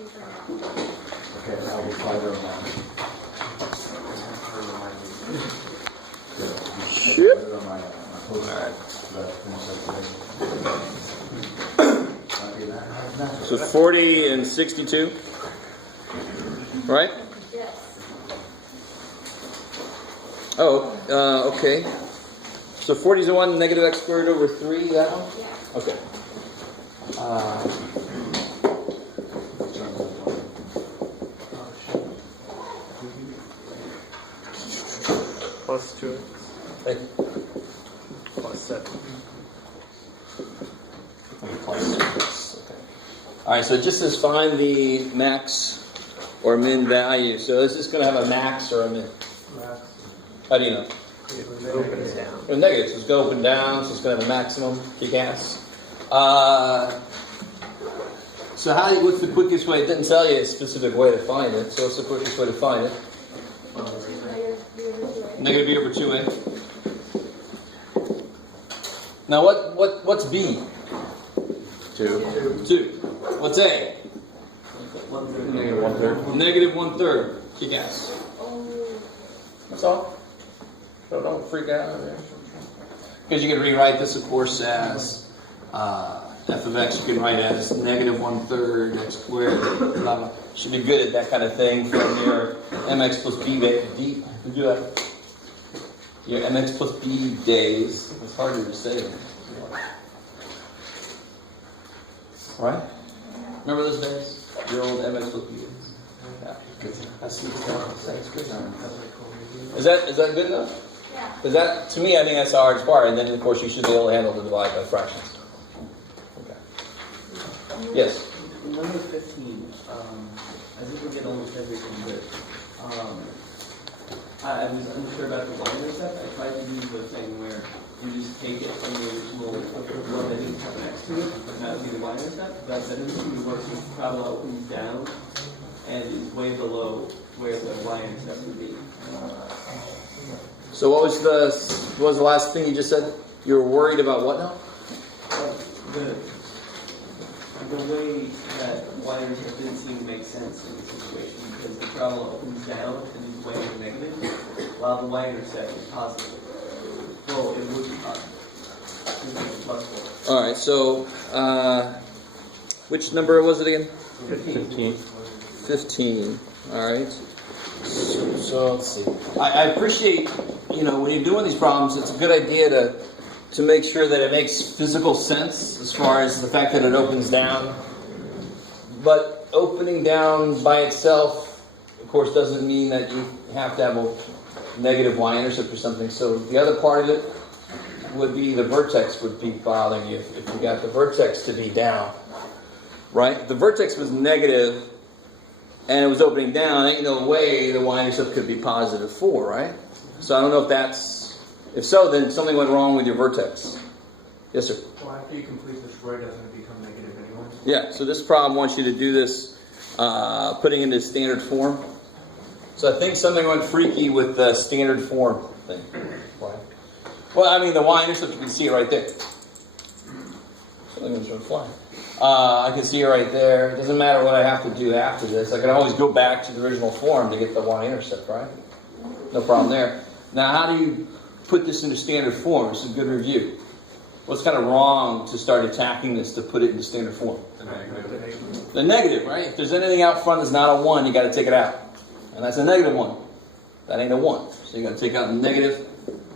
Okay, now we'll try their amount. Shit. So 40 and 62, right? Yes. Oh, okay. So 40 is the one, negative x squared over 3, that one? Yeah. Okay. Plus 2. Hey. Plus 7. Okay. All right, so it just says find the max or min value. So is this going to have a max or a min? How do you know? It opens down. Well, negative, so it's going to open down, so it's going to have a maximum. Kick ass. So what's the quickest way? It didn't tell you a specific way to find it. So what's the quickest way to find it? Negative b over 2a. Now what's b? 2. What's a? Negative 1/3. Negative 1/3. Kick ass. That's all. So don't freak out. Because you can rewrite this, of course, as f of x. You can write it as negative 1/3 x squared. Blah, blah. Should be good at that kind of thing from your mx plus b d. You do that. Your mx plus b days. It's harder to say. Right? Remember those days? Your old mx plus b days. Yeah. That's good. Is that good enough? Yeah. Because that, to me, I think that's the hardest part. And then, of course, you should be able to handle the divide by fractions. Okay. Yes? Number 15, I think we're getting almost everything good. I was unsure about the line intercept. I tried to do the thing where you just take it from the original one that didn't have an x to it, but not do the line intercept. That doesn't seem to work. The parabola opens down and is way below where the line intercept would be. So what was the last thing you just said? You were worried about what now? The way that line intercept didn't seem to make sense in this situation because the parabola opens down and is way negative, while the y-intercept is positive. Well, it would be positive. Plus 4. All right, so which number was it again? 15. 15. All right. So let's see. I appreciate, when you're doing these problems, it's a good idea to make sure that it makes physical sense as far as the fact that it opens down. But opening down by itself, of course, doesn't mean that you have to have a negative y-intercept or something. So the other part of it would be the vertex would be bothering you if you got the vertex to be down. Right? If the vertex was negative and it was opening down, ain't no way the y-intercept could be positive 4, right? So I don't know if so, then something went wrong with your vertex. Yes, sir? Well, after you complete the square, doesn't it become negative anyway? Yeah, so this problem wants you to do this putting into standard form. So I think something went freaky with the standard form thing. Right? Well, I mean, the y-intercept, you can see it right there. Something was flying. I can see it right there. It doesn't matter what I have to do after this. I can always go back to the original form to get the y-intercept, right? No problem there. Now, how do you put this into standard form? This is a good review. What's kind of wrong to start attacking this to put it into standard form? The negative, right? If there's anything out front that's not a 1, you got to take it out. And that's a negative 1. That ain't a 1. So you got to take out the negative.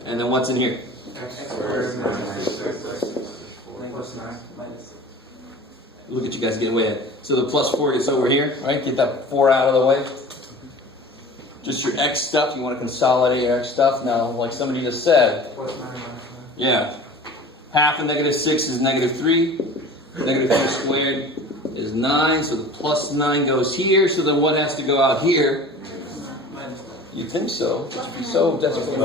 And then what's in here? X squared minus 6 plus 9. Look at you guys getting way ahead. So the plus 4 gets over here, right? Get that 4 out of the way. Just your x stuff. You want to consolidate your x stuff. Now, like somebody just said. Plus 9 minus 9. Yeah. Half of negative 6 is negative 3. Negative 3 squared is 9. So the plus 9 goes here. So then what has to go out here? You'd think so. But you'd be so desperate.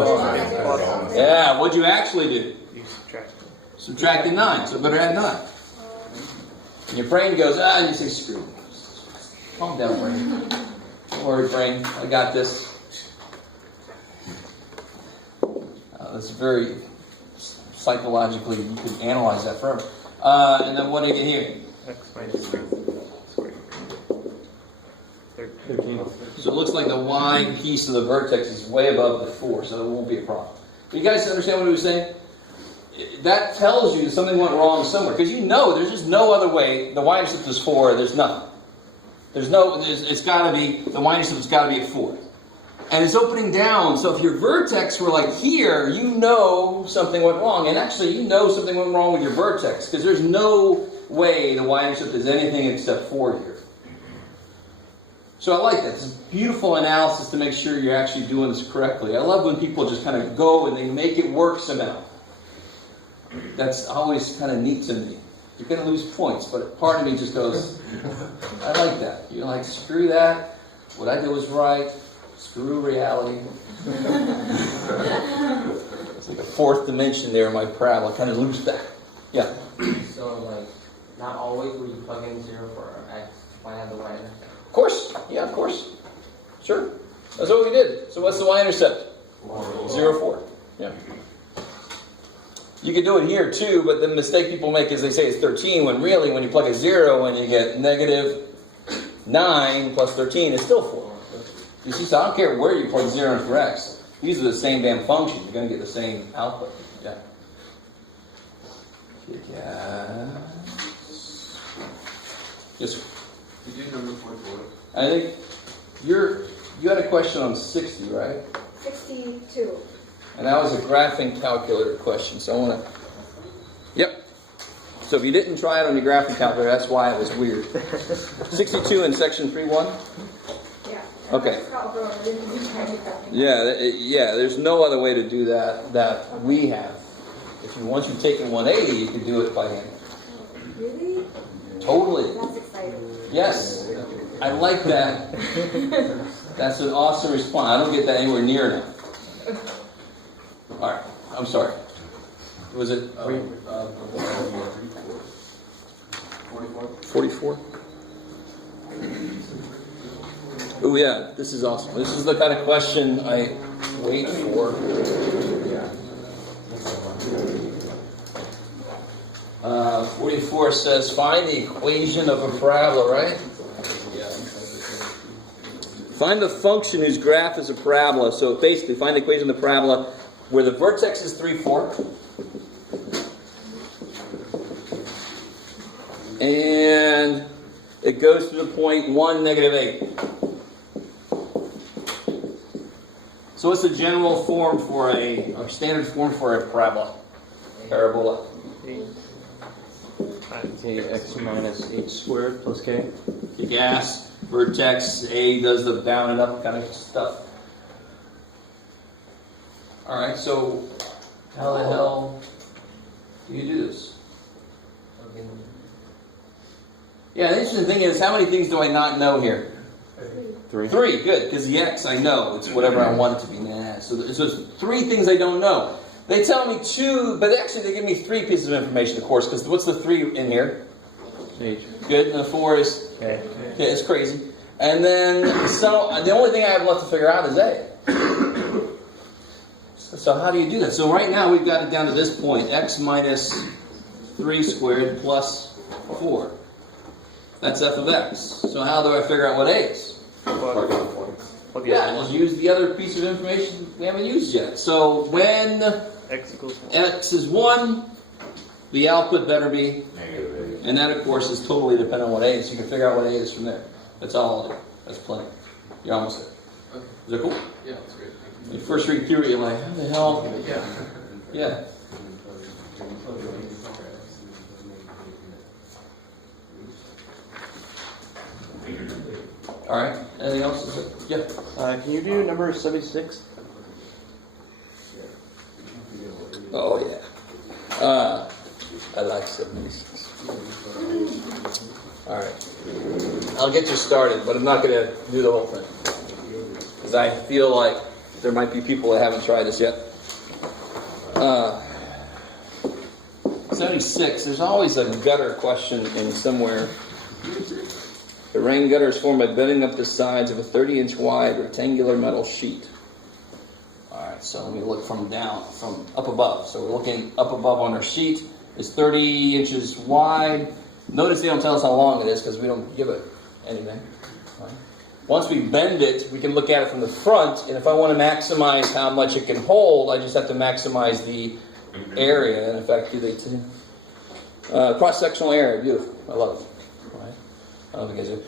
Yeah, what'd you actually do? You subtract. Subtracted 9. So better add 9. And your brain goes, and you say, screw. Calm down, brain. Don't worry, brain. I got this. That's very psychologically, you can analyze that forever. And then what do you get here? X minus 3 squared. 13. So it looks like the y piece of the vertex is way above the 4, so it won't be a problem. But you guys understand what he was saying? That tells you that something went wrong somewhere. Because you know there's just no other way. The y-intercept is 4, there's nothing. It's got to be, the y-intercept has got to be at 4. And it's opening down, so if your vertex were like here, you know something went wrong. And actually, you know something went wrong with your vertex, because there's no way the y-intercept is anything except 4 here. So I like that. It's beautiful analysis to make sure you're actually doing this correctly. I love when people just kind of go and they make it work somehow. That's always kind of neat to me. You're going to lose points, but part of me just goes, I like that. You're like, screw that. What I did was right. Screw reality. It's like a fourth dimension there in my parabola. Kind of lose that. Yeah. So, like, not always will you plug in 0 for x, y have the y-intercept? Of course. Yeah, of course. Sure. That's what we did. So what's the y-intercept? 0, 4. Yeah. You could do it here too, but the mistake people make is they say it's 13, when really, when you plug a 0 and you get negative 9 plus 13, it's still 4. You see, so I don't care where you plug 0 in for x. These are the same damn functions. You're going to get the same output. Yeah. Yes, sir. Did you do number 44? I think you had a question on 60, right? 62. And that was a graphing calculator question. So I want to... Yep. So if you didn't try it on your graphing calculator, that's why it was weird. 62 in section 3.1? Yeah. Okay. Yeah, there's no other way to do that we have. Once you've taken 180, you can do it by hand. Really? Totally. That's exciting. Yes. I like that. That's an awesome response. I don't get that anywhere near now. All right. I'm sorry. Was it 44? Oh yeah, this is awesome. This is the kind of question I wait for. 44 says, find the equation of a parabola, right? Find the function whose graph is a parabola. So basically, find the equation of the parabola where the vertex is 3, 4. And it goes to the point 1, negative 8. So what's the general form for or standard form for a parabola? Parabola. X minus h squared plus k. Kick ass, vertex, A does the down and up kind of stuff. Alright, so how the hell do you do this? Yeah, the interesting thing is, how many things do I not know here? 3. 3, good, because the X I know. It's whatever I want it to be. Nah. So there's 3 things I don't know. They tell me 2, but actually they give me 3 pieces of information, of course, because what's the 3 in here? H. Good, and the 4 is? K. Okay, it's crazy. And then, so the only thing I have left to figure out is A. So how do you do that? So right now we've got it down to this point, X minus 3 squared plus 4. That's f of x. So how do I figure out what A is? Yeah, just use the other piece of information we haven't used yet. So when X equals 1. x is 1, the output better be negative 8. And that, of course, is totally dependent on what A is. So you can figure out what A is from there. That's all. That's plenty. You're almost there. Okay. Is that cool? Yeah, that's great. When you first read theory, you're like, how the hell? Yeah. All right. Anything else? Yeah. Can you do number 76? Oh yeah. I like 76. All right. I'll get you started, but I'm not going to do the whole thing because I feel like there might be people that haven't tried this yet. 76. There's always a gutter question in somewhere. The rain gutter is formed by bending up the sides of a 30-inch wide rectangular metal sheet. Alright, so let me look from up above. So we're looking up above on our sheet. It's 30 inches wide. Notice they don't tell us how long it is because we don't give it anything. Right? Once we bend it, we can look at it from the front, and if I want to maximize how much it can hold, I just have to maximize the area. And in fact, do they too? Cross-sectional area, beautiful. I love it. All right. I don't think I do.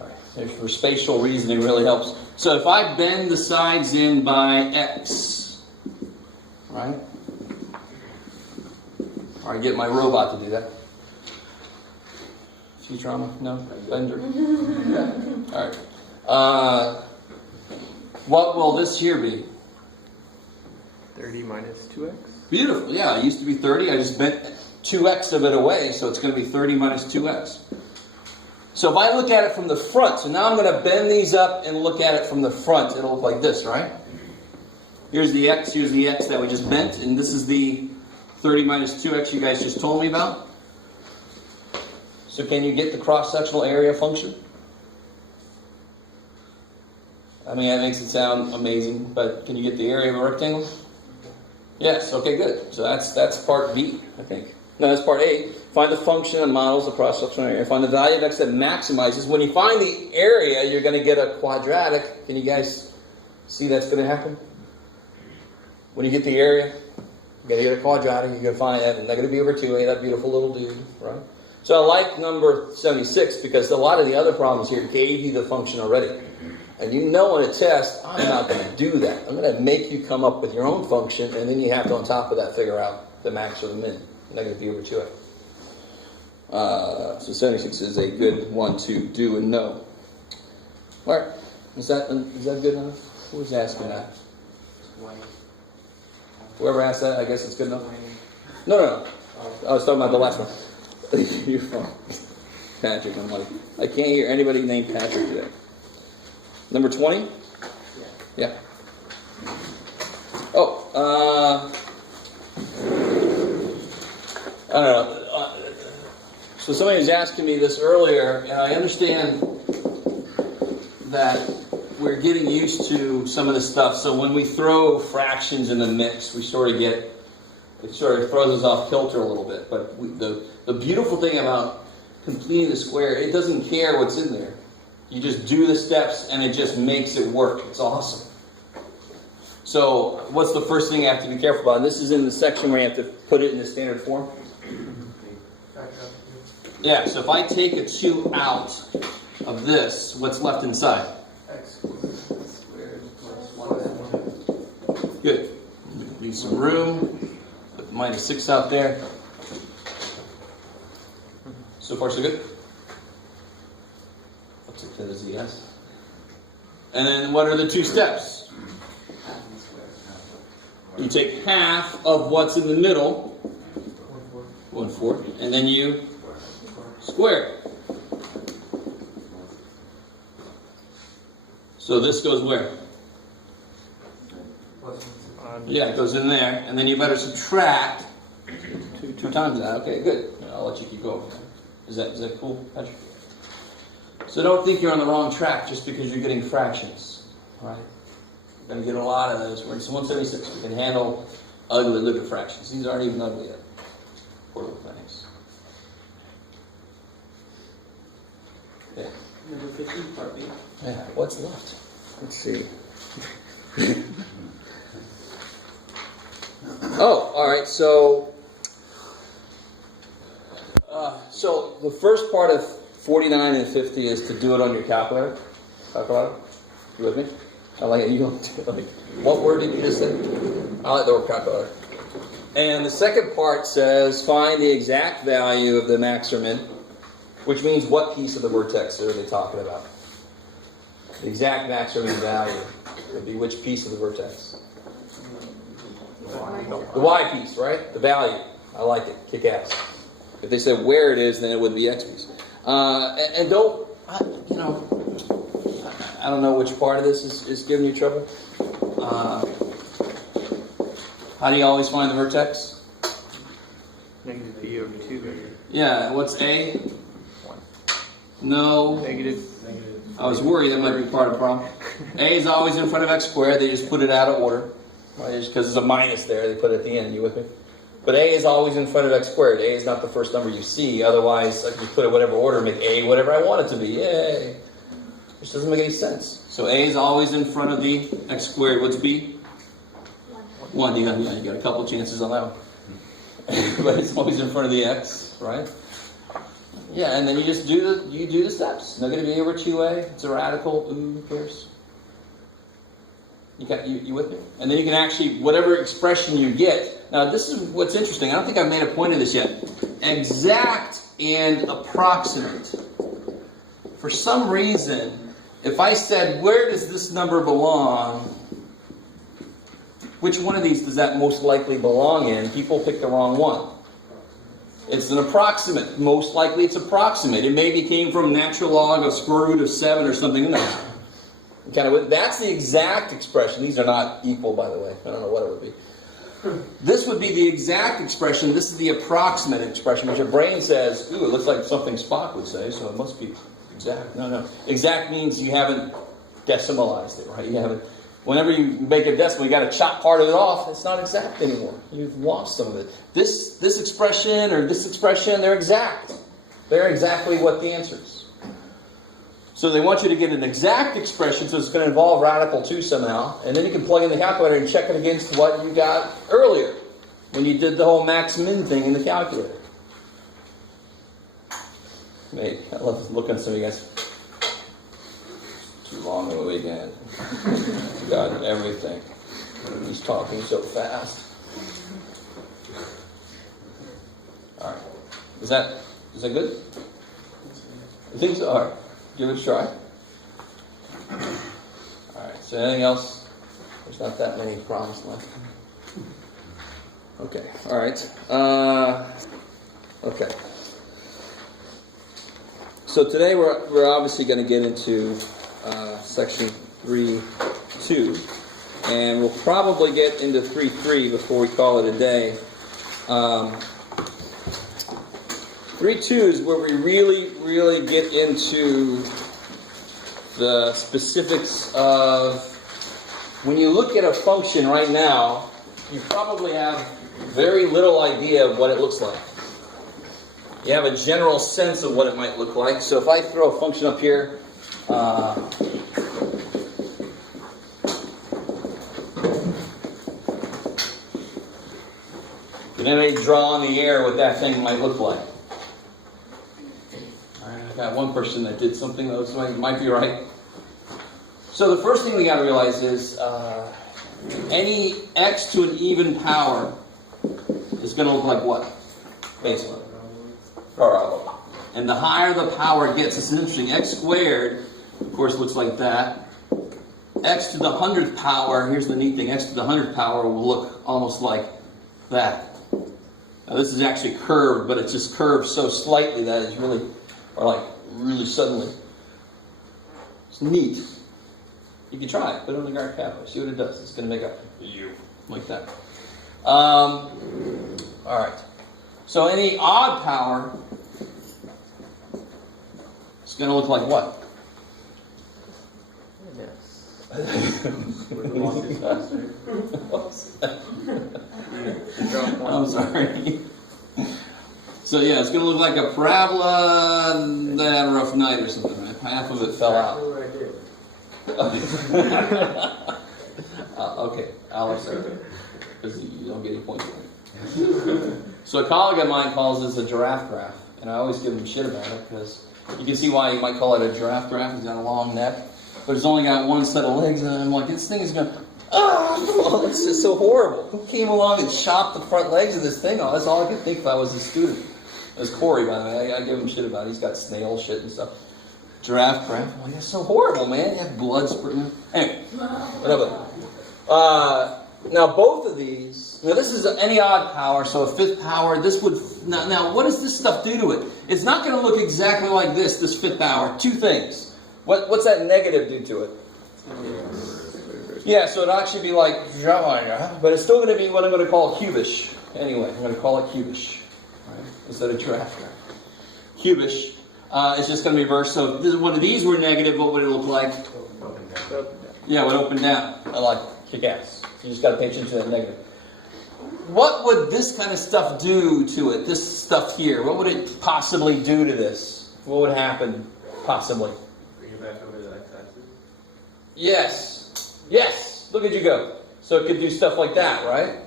All right. For spatial reasoning, really helps. So if I bend the sides in by X, right? Or I get my robot to do that. Futurama? No? Bender? All right. What will this here be? 30 minus 2x. Beautiful. Yeah, it used to be 30. I just bent 2x of it away, so it's going to be 30 minus 2x. So if I look at it from the front, so now I'm going to bend these up and look at it from the front. It'll look like this, right? Here's the x that we just bent, and this is the 30 minus 2x you guys just told me about. So can you get the cross-sectional area function? I mean, that makes it sound amazing, but can you get the area of a rectangle? Yes, okay, good. So that's part B, I think. No, that's part A. Find the function and models the cross-sectional area. Find the value of x that maximizes. When you find the area, you're going to get a quadratic. Can you guys see that's going to happen? When you get the area, you're going to get a quadratic. You're going to find that negative b over 2a, that beautiful little dude, right? So I like number 76 because a lot of the other problems here gave you the function already. And you know in a test, I'm not going to do that. I'm going to make you come up with your own function, and then you have to, on top of that, figure out the max or the min. Negative b over 2a. So 76 is a good one to do and know. All right. Is that good enough? Who was asking that? Whoever asked that, I guess it's good enough. No. I was talking about the last one. You're fine. Patrick, I'm like, I can't hear anybody named Patrick today. Number 20? Yeah. Oh, I don't know. So somebody was asking me this earlier, and I understand that we're getting used to some of this stuff. So when we throw fractions in the mix, it sort of throws us off kilter a little bit. But the beautiful thing about completing the square, it doesn't care what's in there. You just do the steps, and it just makes it work. It's awesome. So what's the first thing I have to be careful about? And this is in the section where you have to put it in the standard form. Yeah, so if I take a 2 out of this, what's left inside? X squared plus 1. Good. Need some room. Put minus 6 out there. So far, so good. What's it to the z, yes? And then what are the 2 steps? You take half of what's in the middle, 1/4, and then you square it. So this goes where? Yeah, it goes in there, and then you better subtract 2 times that. Okay, good. I'll let you keep going. Is that cool, Patrick? So don't think you're on the wrong track just because you're getting fractions, right? You're going to get a lot of those. We're in 176. We can handle ugly little fractions. These aren't even ugly yet. Poor little things. Yeah. Number 50, part B. Yeah. What's left? Let's see. Oh, all right. So the first part of 49 and 50 is to do it on your calculator. You with me? I like it. You don't do it. Like, what word did you just say? I like the word calculator. And the second part says find the exact value of the max or min, which means what piece of the vertex are they talking about? The exact max or min value would be which piece of the vertex? The y piece, right? The value. I like it. Kick ass. If they said where it is, then it would be x piece. And don't, I don't know which part of this is giving you trouble. How do you always find the vertex? Negative b over 2. Yeah, what's A? 1. No. Negative. I was worried that might be part of the problem. A is always in front of x squared. They just put it out of order. Right? Just because there's a minus there, they put it at the end. You with me? But A is always in front of x squared. A is not the first number you see. Otherwise, I can just put it whatever order, make A whatever I want it to be. Yay! Which doesn't make any sense. So A is always in front of the x squared. What's B? 1. You got a couple chances on that one. But it's always in front of the x, right? Yeah, and then you just do the steps. Negative A over 2A. It's a radical. Ooh, who cares? You with me? And then you can actually, whatever expression you get. Now, this is what's interesting. I don't think I've made a point of this yet. Exact and approximate. For some reason, if I said, where does this number belong? Which one of these does that most likely belong in? People pick the wrong one. It's an approximate. Most likely it's approximate. It maybe came from natural log of square root of 7 or something. No. That's the exact expression. These are not equal, by the way. I don't know what it would be. This would be the exact expression. This is the approximate expression, which your brain says, ooh, it looks like something Spock would say, so it must be exact. No. Exact means you haven't decimalized it, right? You haven't. Whenever you make a decimal, you got to chop part of it off. It's not exact anymore. You've lost some of it. This expression or this expression, they're exact. They're exactly what the answer is. So they want you to get an exact expression, so it's going to involve radical 2 somehow, and then you can plug in the calculator and check it against what you got earlier when you did the whole max-min thing in the calculator. Mate, I love looking at some of you guys. Too long of a weekend. Got everything. He's talking so fast. All right. Is that good? I think so. All right. Give it a try. Alright, so anything else? There's not that many problems left. Okay, alright. Okay. So today we're obviously going to get into section 3.2, and we'll probably get into 3.3 before we call it a day. 3.2 is where we really get into the specifics of, when you look at a function right now, you probably have very little idea of what it looks like. You have a general sense of what it might look like. So if I throw a function up here, can anybody draw in the air what that thing might look like? I've got one person that did something that might be right. So the first thing we got to realize is any x to an even power is going to look like what? Basically. Parabola. And the higher the power gets, it's interesting. X squared, of course, looks like that. X to the 100th power, here's the neat thing, x to the 100th power will look almost like that. Now this is actually curved, but it's just curved so slightly that it's really, or like really suddenly. It's neat. You can try it. Put it on the guard calculator. See what it does. It's going to make a U like that. All right. So any odd power is going to look like what? I'm sorry. So yeah, it's going to look like a parabola and a rough night or something, right? Half of it fell out. Okay, Alex, because you don't get any points for it. So a colleague of mine calls this a giraffe graph, and I always give him shit about it because you can see why you might call it a giraffe graph. He's got a long neck, but it's only got one set of legs, and I'm like, this thing is going to... Oh, it's just so horrible. Who came along and chopped the front legs of this thing off? That's all I could think if I was a student. It was Corey, by the way. I give him shit about it. He's got snail shit and stuff. Giraffe graph. I'm like, that's so horrible, man. You have blood spurting. Anyway, whatever. Now, both of these, now this is any odd power, so a fifth power, this would, now what does this stuff do to it? It's not going to look exactly like this fifth power. Two things. What's that negative do to it? Yeah, so it'd actually be like, but it's still going to be what I'm going to call cubish. Anyway, I'm going to call it cubish, right? Instead of giraffe graph. Cubish. It's just going to be reversed. So if this, one of these were negative, what would it look like? Yeah, it would open down. I like kick ass. You just got to pay attention to that negative. What would this kind of stuff do to it? This stuff here. What would it possibly do to this? What would happen, possibly? Bring it back over to the x-axis. Yes. Yes. Look at you go. So it could do stuff like that, right?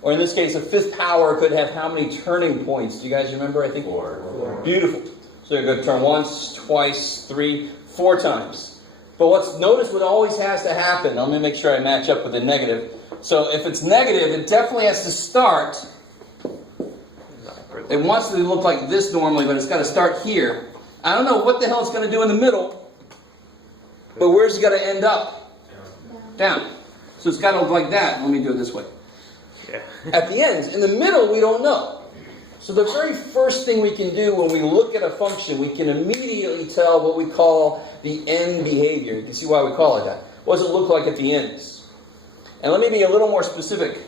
Or in this case, a fifth power could have how many turning points? Do you guys remember? I think 4. Beautiful. So you could turn once, twice, 3, 4 times. But notice what always has to happen. Let me make sure I match up with the negative. So if it's negative, it definitely has to start. It wants to look like this normally, but it's got to start here. I don't know what the hell it's going to do in the middle, but where's it got to end up? Down. So it's got to look like that. Let me do it this way. Yeah. At the ends, in the middle, we don't know. So the very first thing we can do when we look at a function, we can immediately tell what we call the end behavior. You can see why we call it that. What does it look like at the ends? And let me be a little more specific.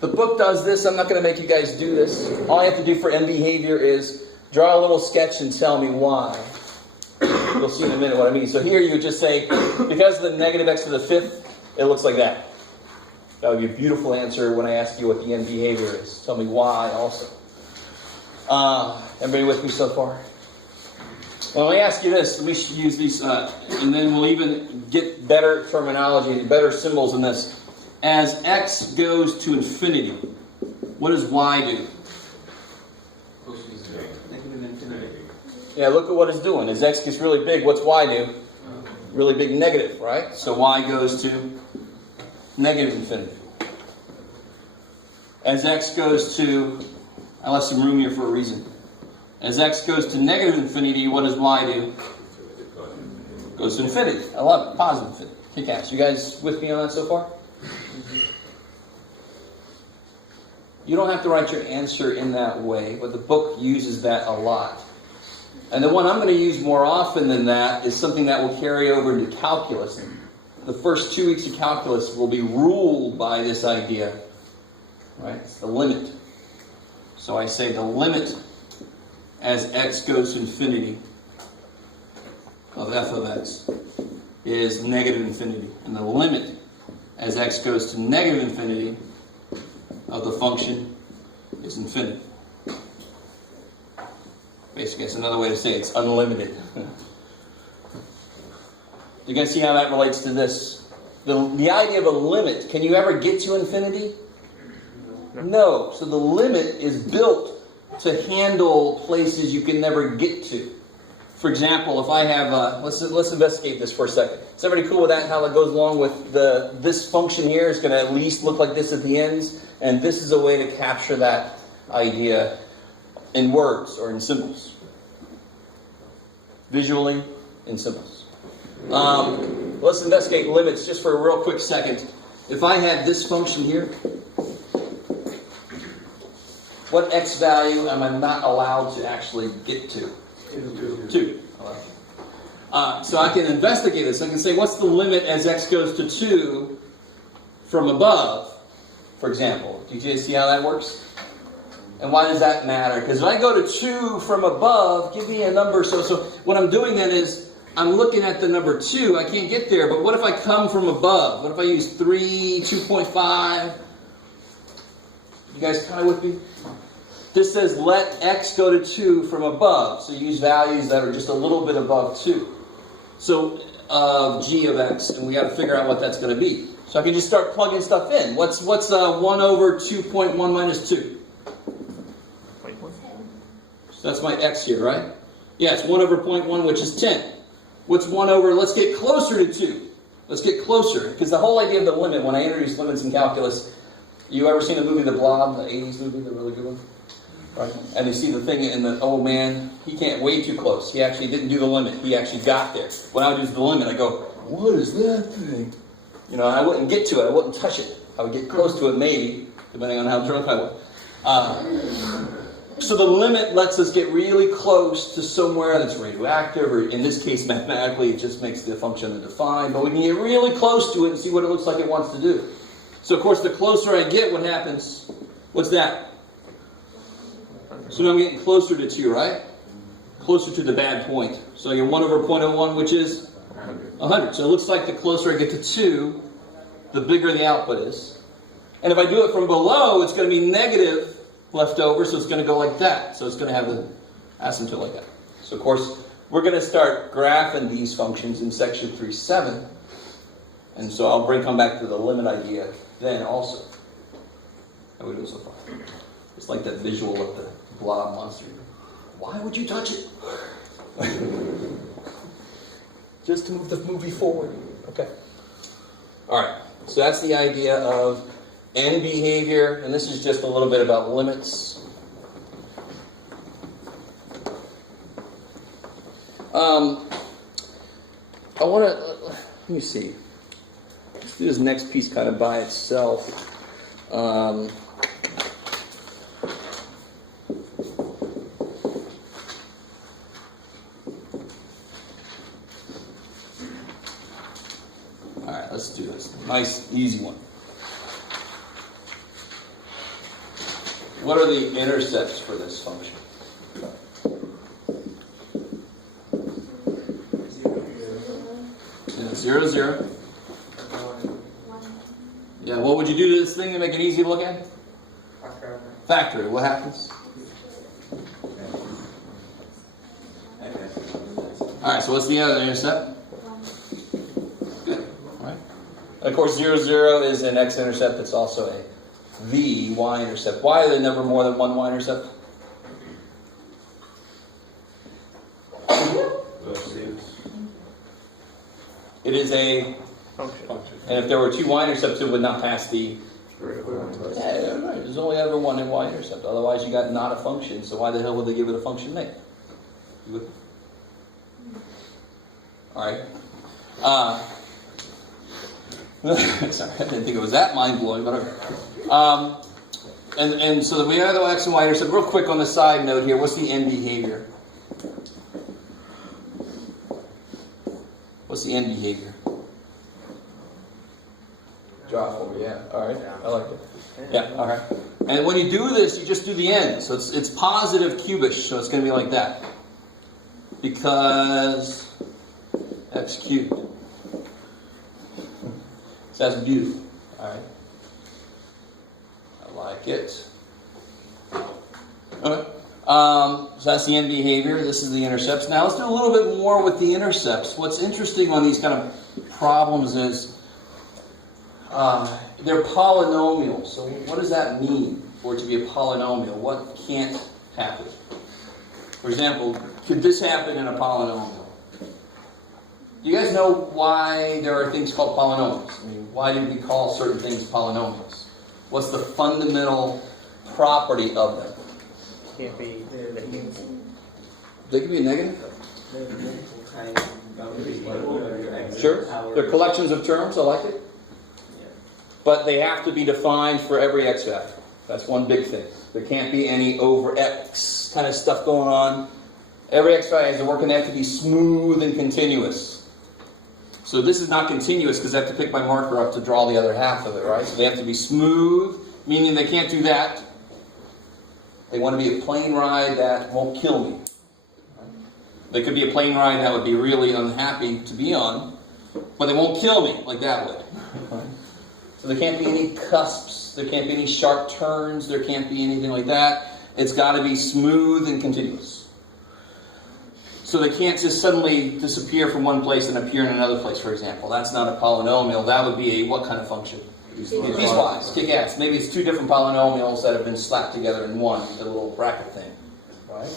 The book does this. I'm not going to make you guys do this. All I have to do for end behavior is draw a little sketch and tell me why. You'll see in a minute what I mean. So here you would just say, because of the negative x to the fifth, it looks like that. That would be a beautiful answer when I ask you what the end behavior is. Tell me why also. Everybody with me so far? Well, let me ask you this. We should use these, and then we'll even get better terminology and better symbols in this. As x goes to infinity, what does y do? Negative infinity. Yeah, look at what it's doing. As x gets really big, what's y do? Really big negative, right? So y goes to negative infinity. As x goes to, I left some room here for a reason. As x goes to negative infinity, what does y do? Goes to infinity. I love it. Positive infinity. Kick ass. You guys with me on that so far? You don't have to write your answer in that way, but the book uses that a lot. And the one I'm going to use more often than that is something that will carry over into calculus. The first 2 weeks of calculus will be ruled by this idea. Right? It's the limit. So I say the limit as x goes to infinity of f of x is negative infinity. And the limit as x goes to negative infinity of the function is infinity. Basically, it's another way to say it's unlimited. You guys see how that relates to this? The idea of a limit, can you ever get to infinity? No. So the limit is built to handle places you can never get to. For example, if I have, let's investigate this for a second. Is everybody cool with that? How that goes along with this function here is going to at least look like this at the ends, and this is a way to capture that idea in words or in symbols. Visually, in symbols. Let's investigate limits just for a real quick second. If I had this function here, what x value am I not allowed to actually get to? 2. So I can investigate this. I can say, what's the limit as x goes to 2 from above, for example? Do you guys see how that works? And why does that matter? Because if I go to 2 from above, give me a number. So what I'm doing then is, I'm looking at the number 2. I can't get there, but what if I come from above? What if I use 3, 2.5? You guys kind of with me? This says let x go to 2 from above. So you use values that are just a little bit above 2. So g of x, and we got to figure out what that's going to be. So I can just start plugging stuff in. What's 1 over 2.1 minus 2? So that's my x here, right? Yeah, it's 1 over 0.1, which is 10. What's 1 over, let's get closer to 2. Let's get closer. Because the whole idea of the limit, when I introduce limits in calculus, you ever seen the movie The Blob, the 80s movie, the really good one? Right? And you see the thing in the old man, he can't way too close. He actually didn't do the limit. He actually got there. When I would use the limit, I go, what is that thing? You know, and I wouldn't get to it. I wouldn't touch it. I would get close to it maybe, depending on how drunk I was. So the limit lets us get really close to somewhere that's radioactive, or in this case, mathematically, it just makes the function undefined. But we can get really close to it and see what it looks like it wants to do. So, of course, the closer I get, what happens? What's that? So now I'm getting closer to 2, right? Closer to the bad point. So I get 1 over 0.01, which is 100. So it looks like the closer I get to 2, the bigger the output is. And if I do it from below, it's going to be negative left over, so it's going to go like that. So it's going to have the asymptote like that. So, of course, we're going to start graphing these functions in section 3.7. And so I'll come back to the limit idea then also. How we doing so far? It's like that visual of the blob monster. Why would you touch it? Just to move the movie forward. Okay. All right. So that's the idea of end behavior, and this is just a little bit about limits. I want to, let me see. Let's do this next piece kind of by itself. Alright, let's do this. Nice, easy one. What are the intercepts for this function? 0, 0. Yeah, what would you do to this thing to make it easy to look at? Factor it. What happens? Alright, so what's the other intercept? Good. Alright. And of course, 0, 0 is an x-intercept. It's also a v y-intercept. Why are there never more than one y-intercept? It is a function. And if there were two y-intercepts, it would not pass the... Yeah, right. There's only ever one y-intercept. Otherwise, you got not a function. So why the hell would they give it a function name? You with me? All right. Sorry, I didn't think it was that mind-blowing, but okay. And so we have the x and y-intercept. Real quick on the side note here, what's the end behavior? What's the end behavior? Drop over, yeah. All right, I like it. Yeah, all right. And when you do this, you just do the end. So it's positive cubish, so it's going to be like that. Because x cubed. So that's beautiful. All right. I like it. Okay. So that's the end behavior. This is the intercepts. Now let's do a little bit more with the intercepts. What's interesting on these kind of problems is they're polynomials. So what does that mean for it to be a polynomial? What can't happen? For example, could this happen in a polynomial? You guys know why there are things called polynomials? I mean, why do we call certain things polynomials? What's the fundamental property of them? Can't be negative. They can be a negative? Sure. They're collections of terms, I like it. But they have to be defined for every x value. That's one big thing. There can't be any over x kind of stuff going on. Every x value has to work, and they have to be smooth and continuous. So this is not continuous because I have to pick my marker up to draw the other half of it, right? So they have to be smooth, meaning they can't do that. They want to be a plane ride that won't kill me. They could be a plane ride that would be really unhappy to be on, but they won't kill me like that would. So there can't be any cusps, there can't be any sharp turns, there can't be anything like that. It's got to be smooth and continuous. So they can't just suddenly disappear from one place and appear in another place, for example. That's not a polynomial. That would be a what kind of function? Piecewise. Kick ass. Maybe it's two different polynomials that have been slapped together in one, the little bracket thing. Right?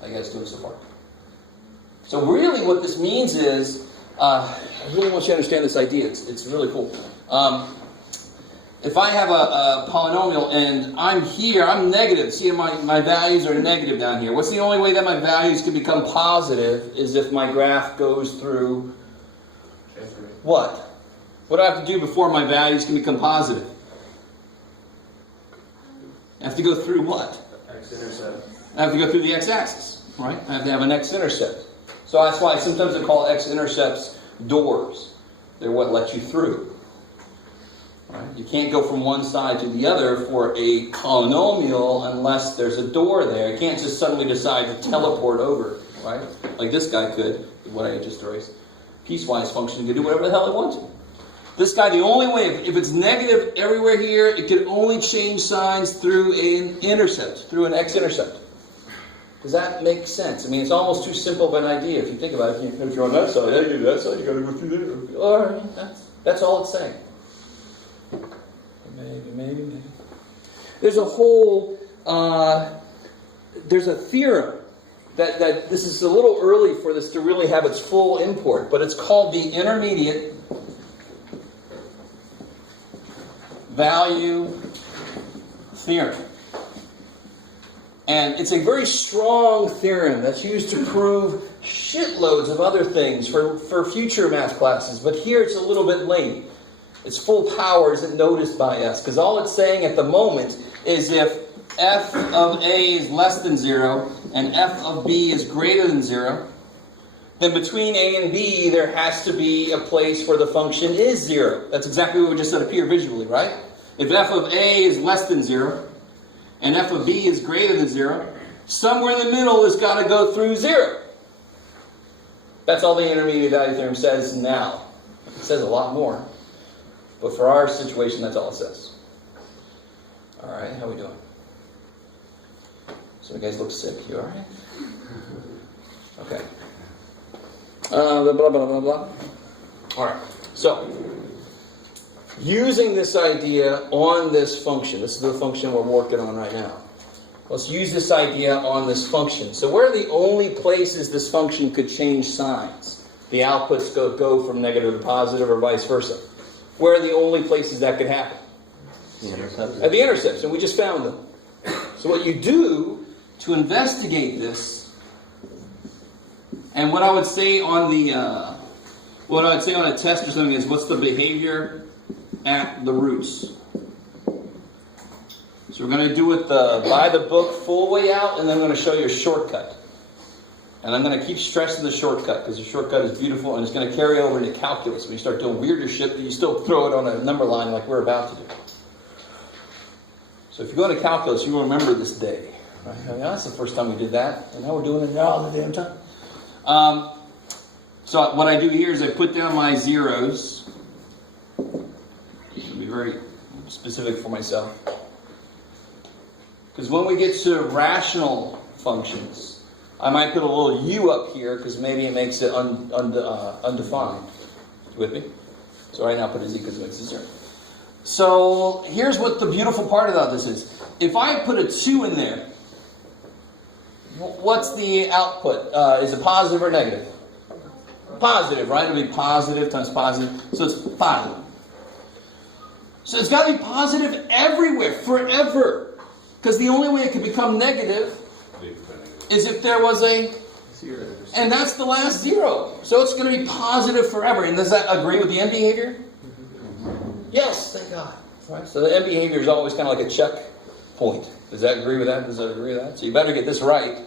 How you guys doing so far? So really what this means is, I really want you to understand this idea. It's really cool. If I have a polynomial and I'm here, I'm negative. See, my values are negative down here. What's the only way that my values can become positive is if my graph goes through what? What do I have to do before my values can become positive? I have to go through what? X-intercept. I have to go through the x-axis, right? I have to have an x-intercept. So that's why sometimes they call x-intercepts doors. They're what let you through. Right? You can't go from one side to the other for a polynomial unless there's a door there. You can't just suddenly decide to teleport over, right? Like this guy could, what I just erased. Piecewise function can do whatever the hell it wants to. This guy, the only way, if it's negative everywhere here, it can only change signs through an intercept, through an x-intercept. Does that make sense? I mean, it's almost too simple of an idea if you think about it. If you're on that side, you do that side, you got to go through there. All right, that's all it's saying. Maybe. There's a whole, there's a theorem that this is a little early for this to really have its full import, but it's called the intermediate value theorem. And it's a very strong theorem that's used to prove shitloads of other things for future math classes. But here it's a little bit late. Its full power isn't noticed by us. Because all it's saying at the moment is if f of a is less than 0 and f of b is greater than 0, then between a and b there has to be a place where the function is 0. That's exactly what we just set up here visually, right? If f of a is less than 0, and f of b is greater than 0, somewhere in the middle has got to go through 0. That's all the intermediate value theorem says now. It says a lot more. But for our situation, that's all it says. All right, how are we doing? So you guys look sick. You all right? Okay. Blah, blah, blah, blah, blah. All right. So, using this idea on this function. This is the function we're working on right now. Let's use this idea on this function. So where are the only places this function could change signs? The outputs go from negative to positive or vice versa. Where are the only places that could happen? The intercepts. At the intercepts, and we just found them. So what you do to investigate this, and what I would say on the, what I would say on a test or something is, what's the behavior at the roots? So we're going to do it by the book full way out, and then I'm going to show you a shortcut. And I'm going to keep stressing the shortcut, because the shortcut is beautiful, and it's going to carry over into calculus. When you start doing weirder shit, but you still throw it on a number line like we're about to do. So if you go into calculus, you will remember this day. Right? I mean, that's the first time we did that, and now we're doing it all the damn time. So what I do here is I put down my zeros. I'll be very specific for myself. Because when we get to rational functions, I might put a little u up here because maybe it makes it undefined. You with me? So right now I put a z because it makes it 0. So here's what the beautiful part about this is. If I put a 2 in there, what's the output? Is it positive or negative? Positive, right? It'll be positive times positive. So it's positive. So it's got to be positive everywhere, forever. Because the only way it can become negative is if there was a 0. And that's the last 0. So it's going to be positive forever. And does that agree with the end behavior? Yes, thank God. Right? So the end behavior is always kind of like a check point. Does that agree with that? Does that agree with that? So you better get this right,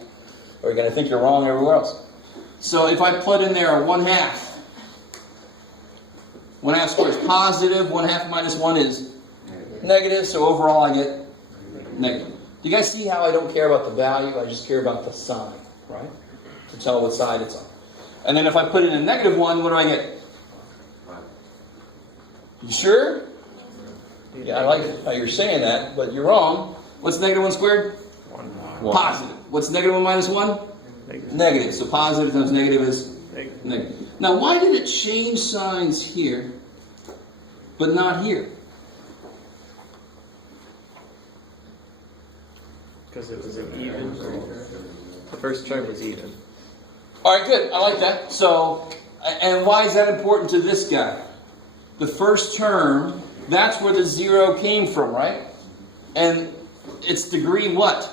or you're going to think you're wrong everywhere else. So if I put in there a 1/2, 1/2 squared is positive, 1/2 minus 1 is negative, so overall I get negative. Do you guys see how I don't care about the value? I just care about the sign, right? To tell what side it's on. And then if I put in a negative 1, what do I get? You sure? Yeah, I like how you're saying that, but you're wrong. What's negative 1 squared? 1. Positive. What's negative 1 minus 1? Negative. So positive times negative is negative. Now, why did it change signs here, but not here? Because it was an even. The first term was even. All right, good. I like that. So, and why is that important to this guy? The first term, that's where the 0 came from, right? And it's degree what?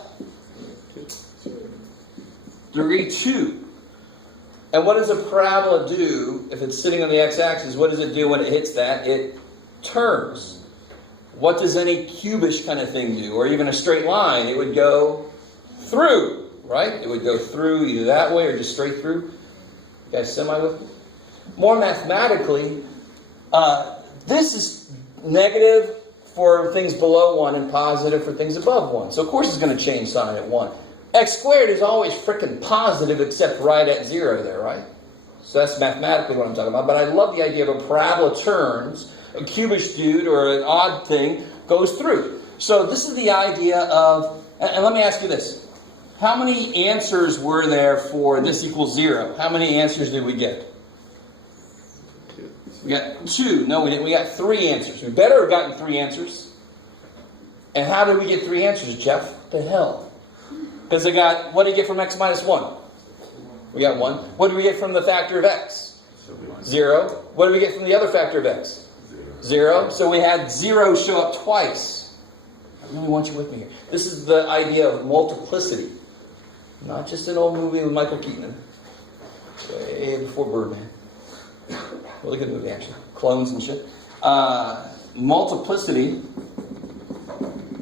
Degree 2. And what does a parabola do if it's sitting on the x-axis? What does it do when it hits that? It turns. What does any cubish kind of thing do? Or even a straight line? It would go through, right? It would go through either that way or just straight through. You guys semi with me? More mathematically, this is negative for things below 1 and positive for things above 1. So of course it's going to change sign at 1. X squared is always frickin' positive except right at 0 there, right? So that's mathematically what I'm talking about. But I love the idea of a parabola turns, a cubish dude or an odd thing goes through. So this is the idea of, and let me ask you this. How many answers were there for this equals 0? How many answers did we get? We got 2. No, we didn't. We got 3 answers. We better have gotten 3 answers. And how did we get 3 answers, Jeff? The hell? Because what did we get from x minus 1? We got 1. What did we get from the factor of x? 0. What did we get from the other factor of x? 0. So we had 0 show up twice. I really want you with me here. This is the idea of multiplicity. Not just an old movie with Michael Keaton. Way before Birdman. Really good movie, actually. Clones and shit. Multiplicity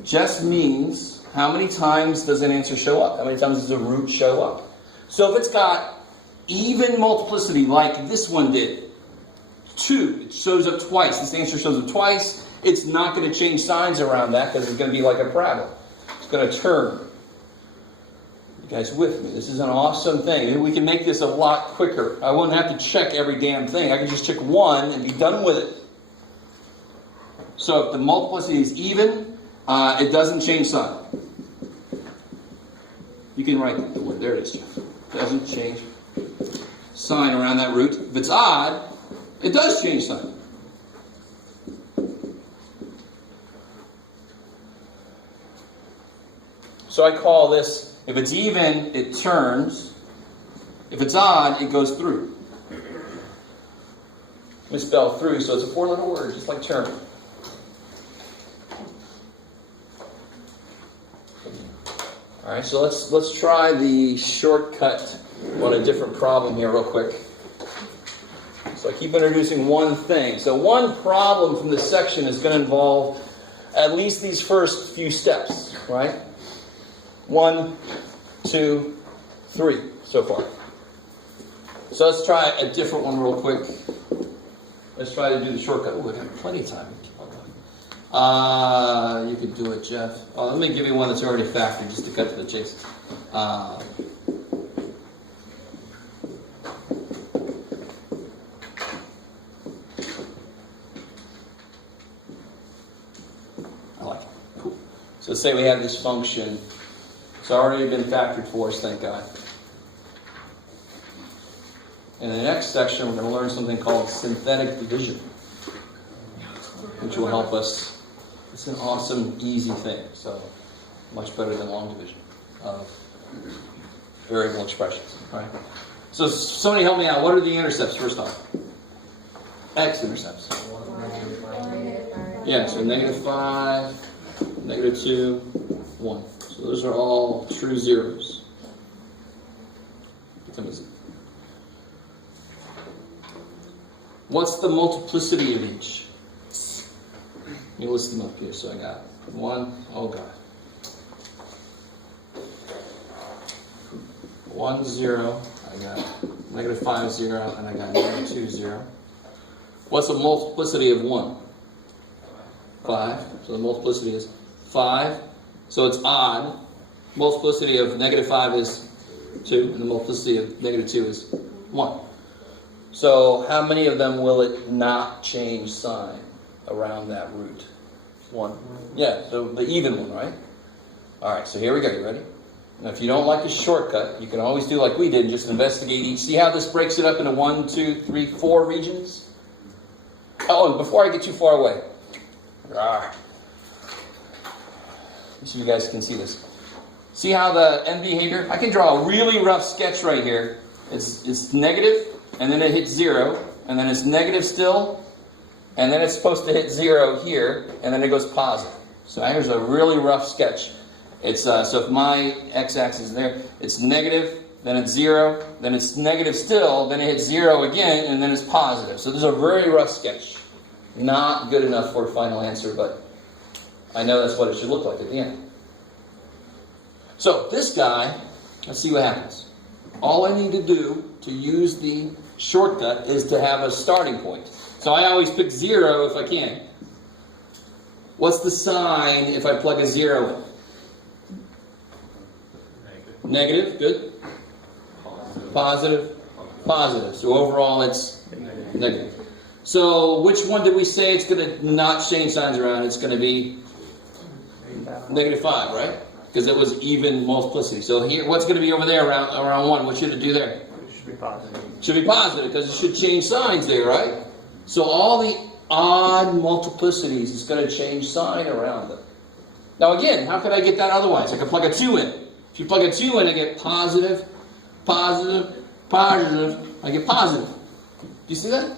just means how many times does an answer show up? How many times does a root show up? So if it's got even multiplicity like this one did, 2, it shows up twice. This answer shows up twice. It's not going to change signs around that because it's going to be like a parabola. It's going to turn. You guys with me? This is an awesome thing. We can make this a lot quicker. I wouldn't have to check every damn thing. I can just check 1 and be done with it. So if the multiplicity is even, it doesn't change sign. You can write the word. There it is, Jeff. Doesn't change sign around that root. If it's odd, it does change sign. So I call this, if it's even, it turns. If it's odd, it goes through. We spell through, so it's a 4-letter word, just like turn. All right, so let's try the shortcut on a different problem here real quick. So I keep introducing one thing. So one problem from this section is going to involve at least these first few steps, right? 1, 2, 3 so far. So let's try a different one real quick. Let's try to do the shortcut. Oh, we got plenty of time. You could do it, Jeff. Oh, let me give you one that's already factored just to cut to the chase. I like it. Cool. So let's say we have this function. It's already been factored for us, thank God. In the next section, we're going to learn something called synthetic division, which will help us. It's an awesome, easy thing. So much better than long division of variable expressions. All right. So somebody help me out. What are the intercepts first off? X-intercepts. Yeah, so -5, -2, 1. So those are all true zeros. What's the multiplicity of each? Let me list them up here. So I got 1, oh God. 1, 0. I got -5, 0, and I got -2, 0. What's the multiplicity of 1? 5. So the multiplicity is 5. So it's odd. Multiplicity of -5 is 2, and the multiplicity of -2 is 1. So how many of them will it not change sign around that root? 1. Yeah, so the even one, right? All right, so here we go. You ready? Now, if you don't like a shortcut, you can always do like we did and just investigate each. See how this breaks it up into 1, 2, 3, 4 regions? Oh, and before I get too far away. So you guys can see this. See how the end behavior? I can draw a really rough sketch right here. It's negative, and then it hits 0, and then it's negative still, and then it's supposed to hit 0 here, and then it goes positive. So here's a really rough sketch. It's so if my x-axis is there, it's negative, then it's 0, then it's negative still, then it hits 0 again, and then it's positive. So this is a very rough sketch. Not good enough for a final answer, but I know that's what it should look like at the end. So this guy, let's see what happens. All I need to do to use the shortcut is to have a starting point. So I always pick 0 if I can. What's the sign if I plug a 0 in? Negative, good. Positive, positive. So overall it's negative. So which one did we say it's going to not change signs around? It's going to be -5, right? because it was even multiplicity. So here, what's going to be over there around 1? What should it do there? It should be positive. Should be positive because it should change signs there, right? So all the odd multiplicities is going to change sign around them. Now again, how could I get that otherwise? I could plug a 2 in. If you plug a 2 in, I get positive, positive, positive. I get positive. Do you see that?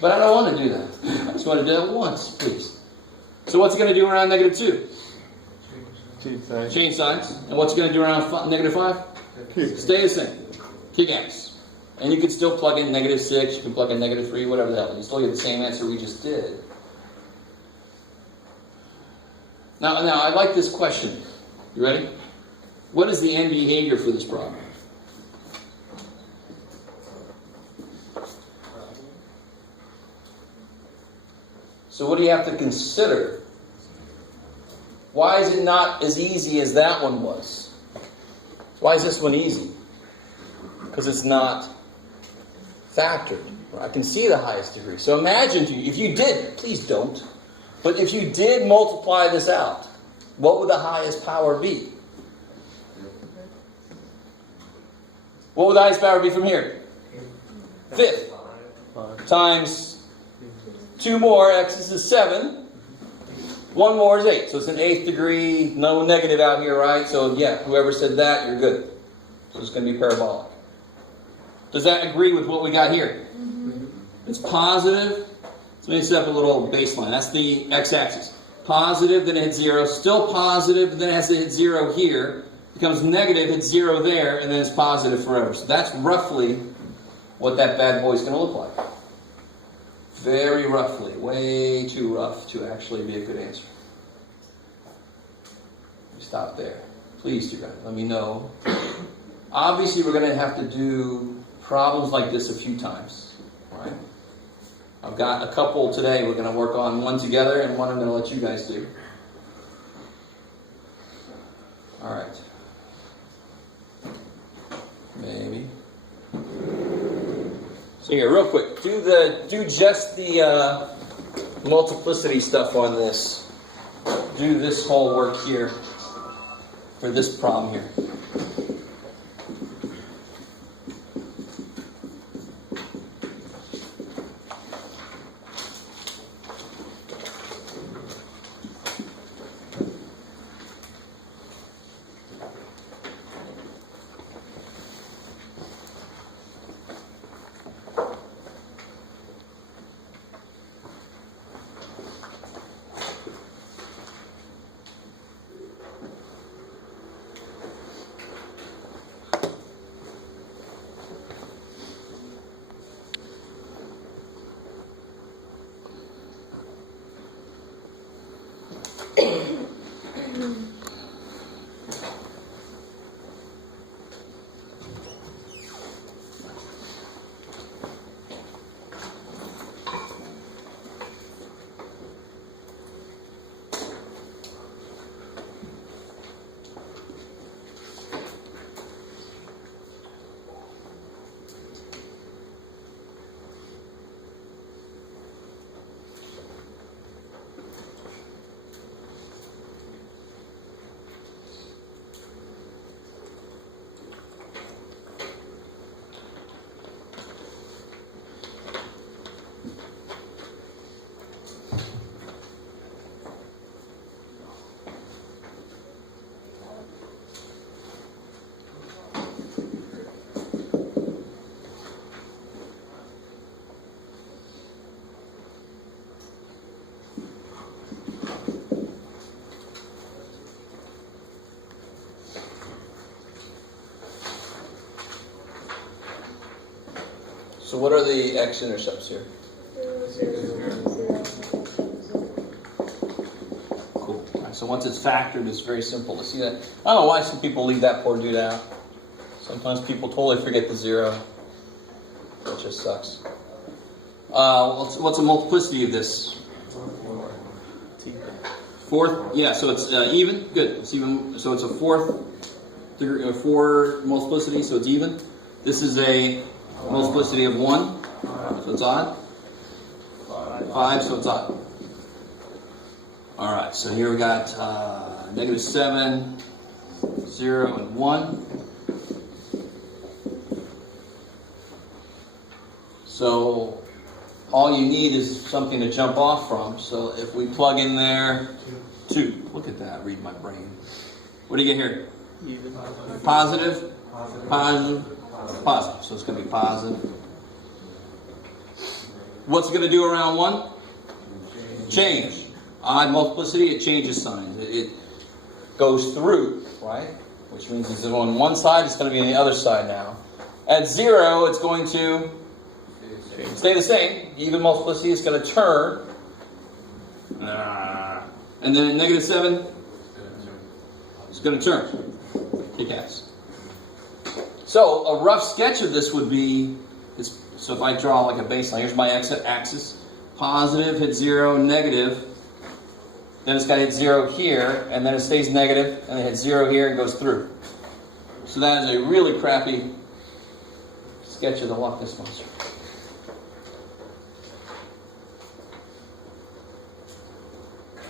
But I don't want to do that. I just want to do it once, please. So what's it going to do around negative 2? Change signs. And what's it going to do around negative 5? Stay the same. Kick ass. And you can still plug in negative 6, you can plug in negative 3, whatever the hell. You still get the same answer we just did. Now I like this question. You ready? What is the end behavior for this problem? So what do you have to consider? Why is it not as easy as that one was? Why is this one easy? Because it's not factored. I can see the highest degree. So imagine if you did, please don't, but if you did multiply this out, what would the highest power be? What would the highest power be from here? 5th. Times 2 more, x is 7. 1 more is 8. So it's an 8th degree, no negative out here, right? So yeah, whoever said that, you're good. So it's going to be parabolic. Does that agree with what we got here? Mm-hmm. It's positive. So let me set up a little baseline. That's the x-axis. Positive, then it hits 0. Still positive, then it has to hit 0 here. Becomes negative, hits 0 there, and then it's positive forever. So that's roughly what that bad boy is going to look like. Very roughly. Way too rough to actually be a good answer. Stop there. Please do that. Let me know. Obviously, we're going to have to do problems like this a few times. Right? I've got a couple today. We're going to work on one together, and one I'm going to let you guys do. All right. Maybe. So here, real quick, do just the multiplicity stuff on this. Do this whole work here for this problem here. So what are the x-intercepts here? Cool. All right, so once it's factored, it's very simple to see that. I don't know why some people leave that poor dude out. Sometimes people totally forget the 0. That just sucks. What's a multiplicity of this? 4th. Yeah, so it's even. Good. It's even. So it's a 4th degree, 4 multiplicity. So it's even. This is a multiplicity of 1, so it's odd. 5, so it's odd. Alright, so here we got negative 7, 0, and 1. So all you need is something to jump off from. So if we plug in there 2, look at that, read my brain. What do you get here? Even. Positive, positive, positive. So it's going to be positive. What's it going to do around 1? Change. Odd multiplicity, it changes signs. It goes through, right? Which means it's on one side, it's going to be on the other side now. At 0, it's going to stay the same. Even multiplicity is going to turn. And then at negative 7, it's going to turn. Kick ass. So a rough sketch of this would be, so if I draw like a baseline, here's my axis. Positive, hit 0, negative. Then it's got to hit 0 here, and then it stays negative, and then it hits 0 here and goes through. So that is a really crappy sketch of the Loch Ness Monster.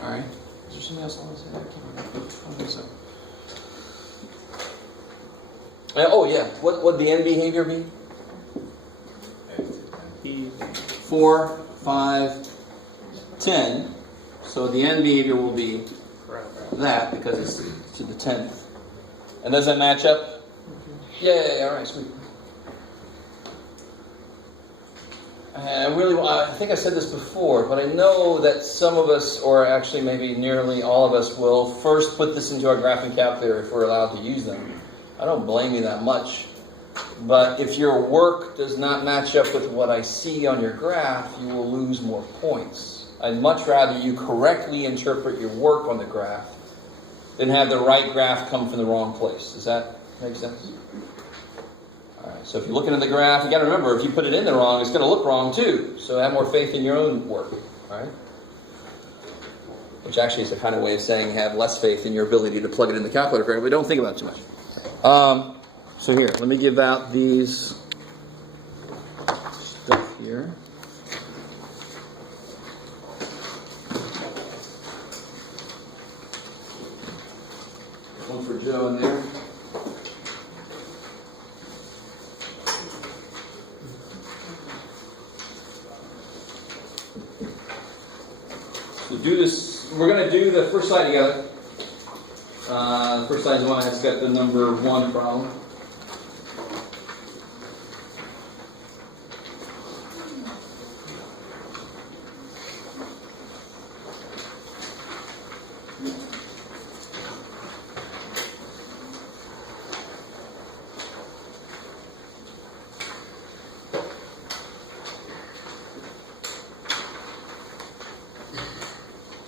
Alright. Is there something else I want to say? I don't think so. Oh yeah, what would the end behavior be? 4, 5, 10. So the end behavior will be that because it's to the 10th. And does that match up? Yeah, alright, sweet. I think I said this before, but I know that some of us, or actually maybe nearly all of us, will first put this into our graphing calculator if we're allowed to use them. I don't blame you that much. But if your work does not match up with what I see on your graph, you will lose more points. I'd much rather you correctly interpret your work on the graph than have the right graph come from the wrong place. Does that make sense? Alright, so if you're looking at the graph, you got to remember, if you put it in there wrong, it's going to look wrong too. So have more faith in your own work. Alright? Which actually is a kind of way of saying have less faith in your ability to plug it in the calculator correctly, but don't think about it too much. So here, let me give out these stuff here. One for Joe in there. So do this. We're going to do the first slide together. The first slide is the one that's got the number 1 problem.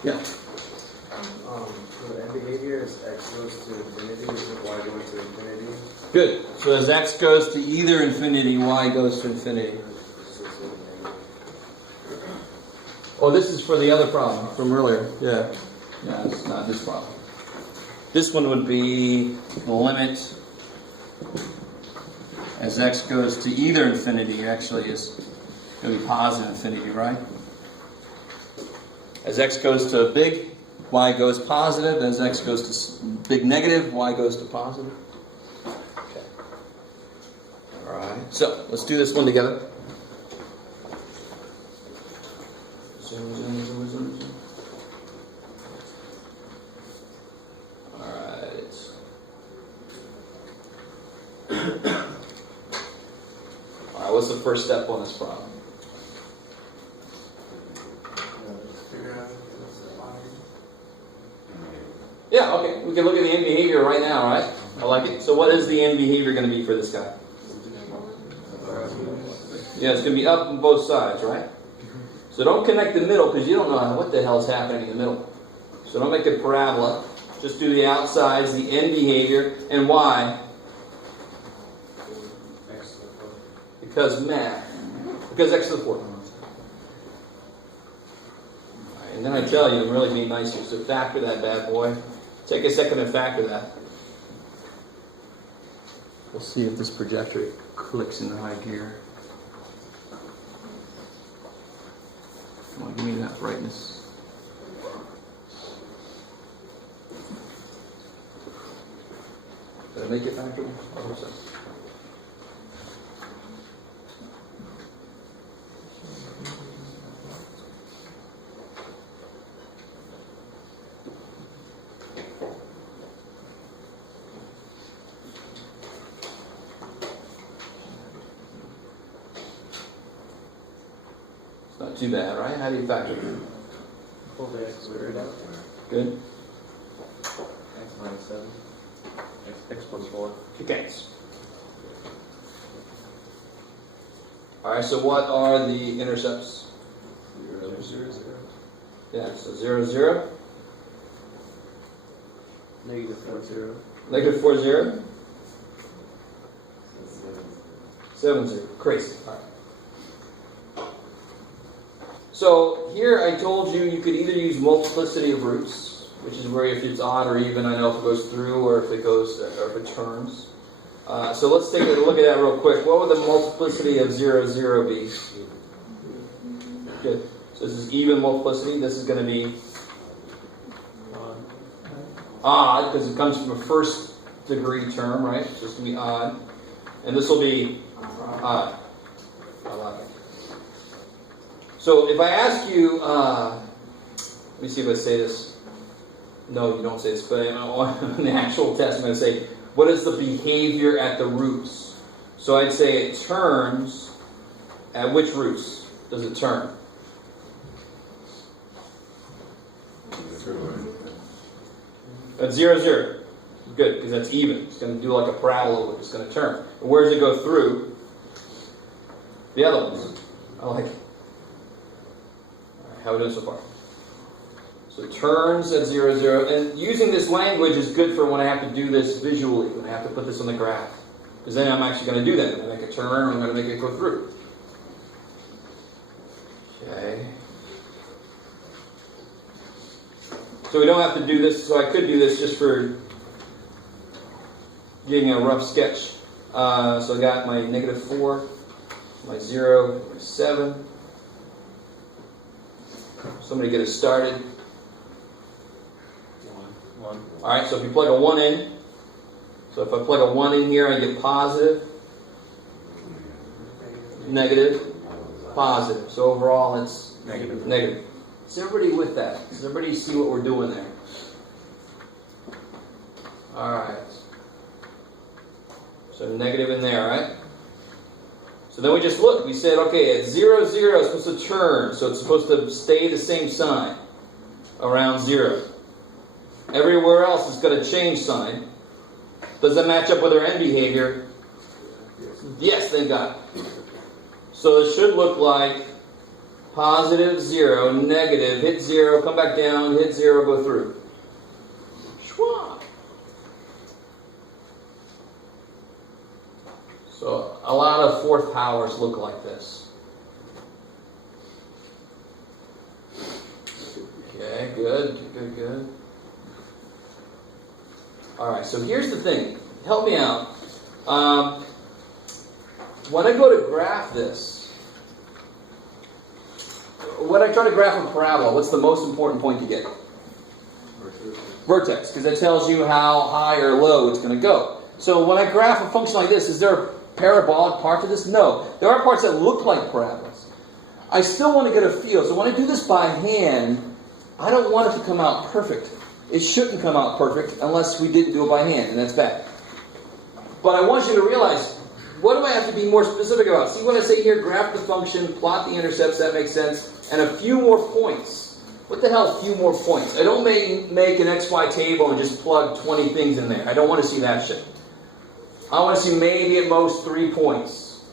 Yeah. So the end behavior is x goes to infinity, is it y going to infinity? Good. So as x goes to either infinity, y goes to infinity. Oh, this is for the other problem from earlier. Yeah. Yeah, it's not this problem. This one would be the limit as x goes to either infinity, actually is going to be positive infinity, right? As x goes to big, y goes positive. As x goes to big negative, y goes to positive. Okay. All right. So let's do this one together. Zoom, zoom, zoom, zoom, zoom. All right. All right. What's the first step on this problem? Yeah, okay. We can look at the end behavior right now, right? I like it. So what is the end behavior going to be for this guy? Yeah, it's going to be up on both sides, right? So don't connect the middle because you don't know what the hell is happening in the middle. So don't make a parabola. Just do the outsides, the end behavior, and why? Because math. Because x to the 4th. And then I tell you, I'm really being nice here. So factor that bad boy. Take a second and factor that. We'll see if this projector clicks in the high gear. Come on, give me that brightness. make it factorable? I hope so. It's not too bad, right? How do you factor it? Pull the x squared out. Good. X minus 7. X plus 4. Okay. Alright, so what are the intercepts? 0, 0, 0. Yeah, so 0, 0. Negative 4, 0. Negative 4, 0. 7, 0. Crazy. All right. So here I told you could either use multiplicity of roots, which is where if it's odd or even, I know if it goes through or if it goes or if it turns. So let's take a look at that real quick. What would the multiplicity of 0, 0 be? Good. So this is even multiplicity. This is going to be odd because it comes from a first degree term, right? So it's going to be odd. And this will be odd. I like it. So if I ask you, let me see if I say this. No, you don't say this, but in the actual test, I'm going to say, what is the behavior at the roots? So I'd say it turns. At which roots does it turn? At 0, 0. Good, because that's even. It's going to do like a parabola. It's going to turn. And where does it go through? The other ones. I like it. All right, how are we doing so far? So it turns at 0, 0. And using this language is good for when I have to do this visually, when I have to put this on the graph. Because then I'm actually going to do that. I'm going to make a turn, I'm going to make it go through. Okay. So we don't have to do this, so I could do this just for getting a rough sketch. So I got my negative 4, my 0, my 7. Somebody get us started. 1. Alright, so if you plug a 1 in, so if I plug a 1 in here, I get positive, negative, positive. So overall it's negative. Is everybody with that? Does everybody see what we're doing there? Alright. So negative in there, right? So then we just looked. We said, okay, at 0, 0 it's supposed to turn. So it's supposed to stay the same sign around 0. Everywhere else it's going to change sign. Does that match up with our end behavior? Yes, thank God. So it should look like positive 0, negative, hit 0, come back down, hit 0, go through. Schwab. So a lot of fourth powers look like this. Okay, good. Alright, so here's the thing. Help me out. When I go to graph this, when I try to graph a parabola, what's the most important point to get? Vertex, because that tells you how high or low it's going to go. So when I graph a function like this, is there a parabolic part to this? No. There are parts that look like parabolas. I still want to get a feel. So when I do this by hand, I don't want it to come out perfect. It shouldn't come out perfect unless we didn't do it by hand, and that's bad. But I want you to realize, what do I have to be more specific about? See what I say here? Graph the function, plot the intercepts, that makes sense, and a few more points. What the hell, a few more points? I don't make an XY table and just plug 20 things in there. I don't want to see that shit. I want to see maybe at most 3 points.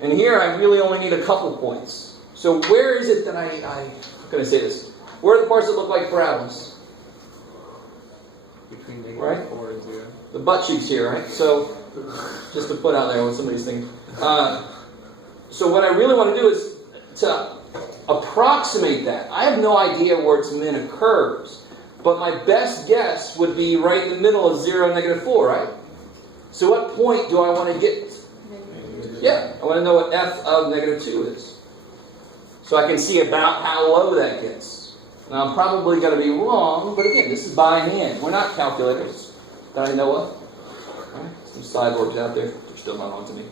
And here I really only need a couple points. So where is it that how can I say this? Where are the parts that look like parabolas? Between negative Right? 4 and 0. The butt cheeks here, right? So, just to put out there what somebody's thinking. So what I really want to do is to approximate that. I have no idea where its min occurs. But my best guess would be right in the middle of 0 and negative 4, right? So what point do I want to get? Yeah, I want to know what f of negative 2 is. So I can see about how low that gets. Now I'm probably going to be wrong, but again, this is by hand. We're not calculators that I know of. Right? Some cyborgs out there, they're still not on to me.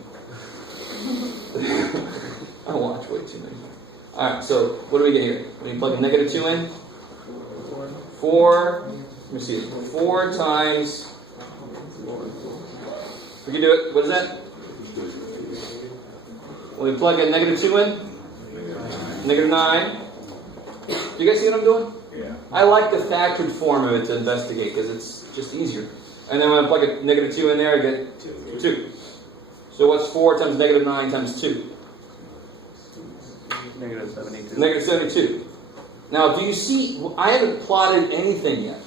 I watch way too many. Alright, so what do we get here? When you plug a negative 2 in? 4, let me see, 4 times, we can do it, what is that? When we plug a negative 2 in? Negative 9. Do you guys see what I'm doing? Yeah. I like the factored form of it to investigate because it's just easier. And then when I plug a negative 2 in there, I get 2. So what's 4 times negative 9 times 2? Negative 72. Negative 72. Now, do you see, I haven't plotted anything yet.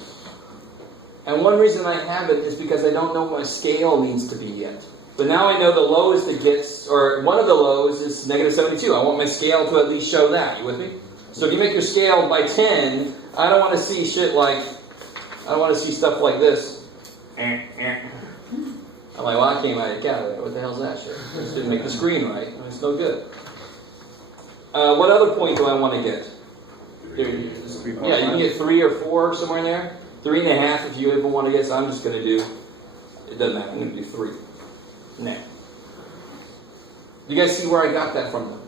And one reason I haven't is because I don't know what my scale needs to be yet. But now I know the lowest it gets, or one of the lows is negative 72. I want my scale to at least show that. You with me? So if you make your scale by 10, I don't want to see shit like, I don't want to see stuff like this. I'm like, well, I came out of Canada. What the hell's that shit? I just didn't make the screen right. It's no good. What other point do I want to get? Yeah, you can get 3 or 4 somewhere in there. 3.5 if you ever want to get. So I'm just going to do, it doesn't matter. I'm going to do 3. Now. Do you guys see where I got that from them?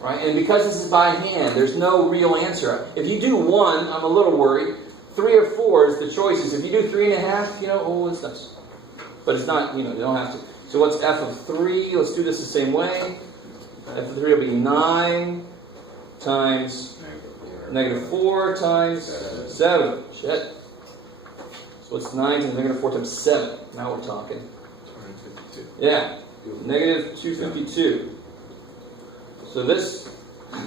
Right? And because this is by hand, there's no real answer. If you do 1, I'm a little worried. 3 or 4 is the choices. If you do 3.5, it's nice. But it's not, you don't have to. So what's f of 3? Let's do this the same way. F of 3 will be 9 times negative 4 times 7. Shit. So what's 9 times negative 4 times 7? Now we're talking. Yeah. Negative 252. So this, I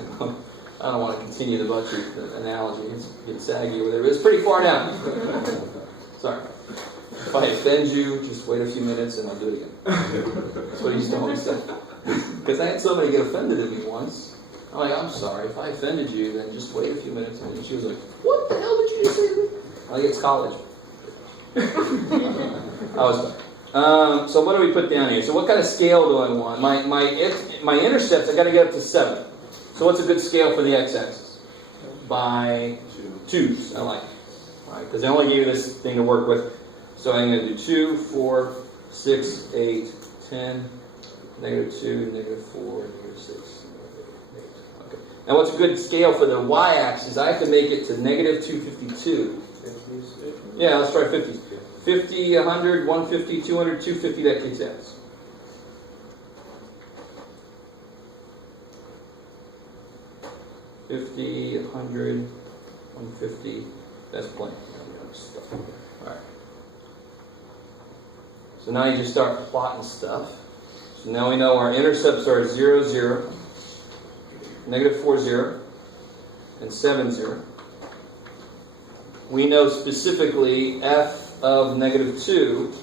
don't want to continue the butcher analogy. It's getting saggy over there, but it's pretty far down. Sorry. If I offend you, just wait a few minutes and I'll do it again. That's what he used to always say. Because I had somebody get offended at me once. I'm like, I'm sorry. If I offended you, then just wait a few minutes. And she was like, what the hell did you just say to me? I'm like, it's college. I was fine. So what do we put down here? So what kind of scale do I want? My intercepts, I got to get up to 7. So what's a good scale for the x-axis? By 2s. I like it. Right, because I only gave you this thing to work with. So I'm going to do 2, 4, 6, 8, 10, negative 2, negative 4, negative 6, negative 8. Okay. Now what's a good scale for the y-axis? I have to make it to negative 252. 50s? Yeah, let's try 50s. 50, 100, 150, 200, 250, that kicks ass. $50, 100, 150, that's plenty. Alright. So now you just start plotting stuff. So now we know our intercepts are 0, 0, negative 4, 0, and 7, 0. We know specifically f of negative 2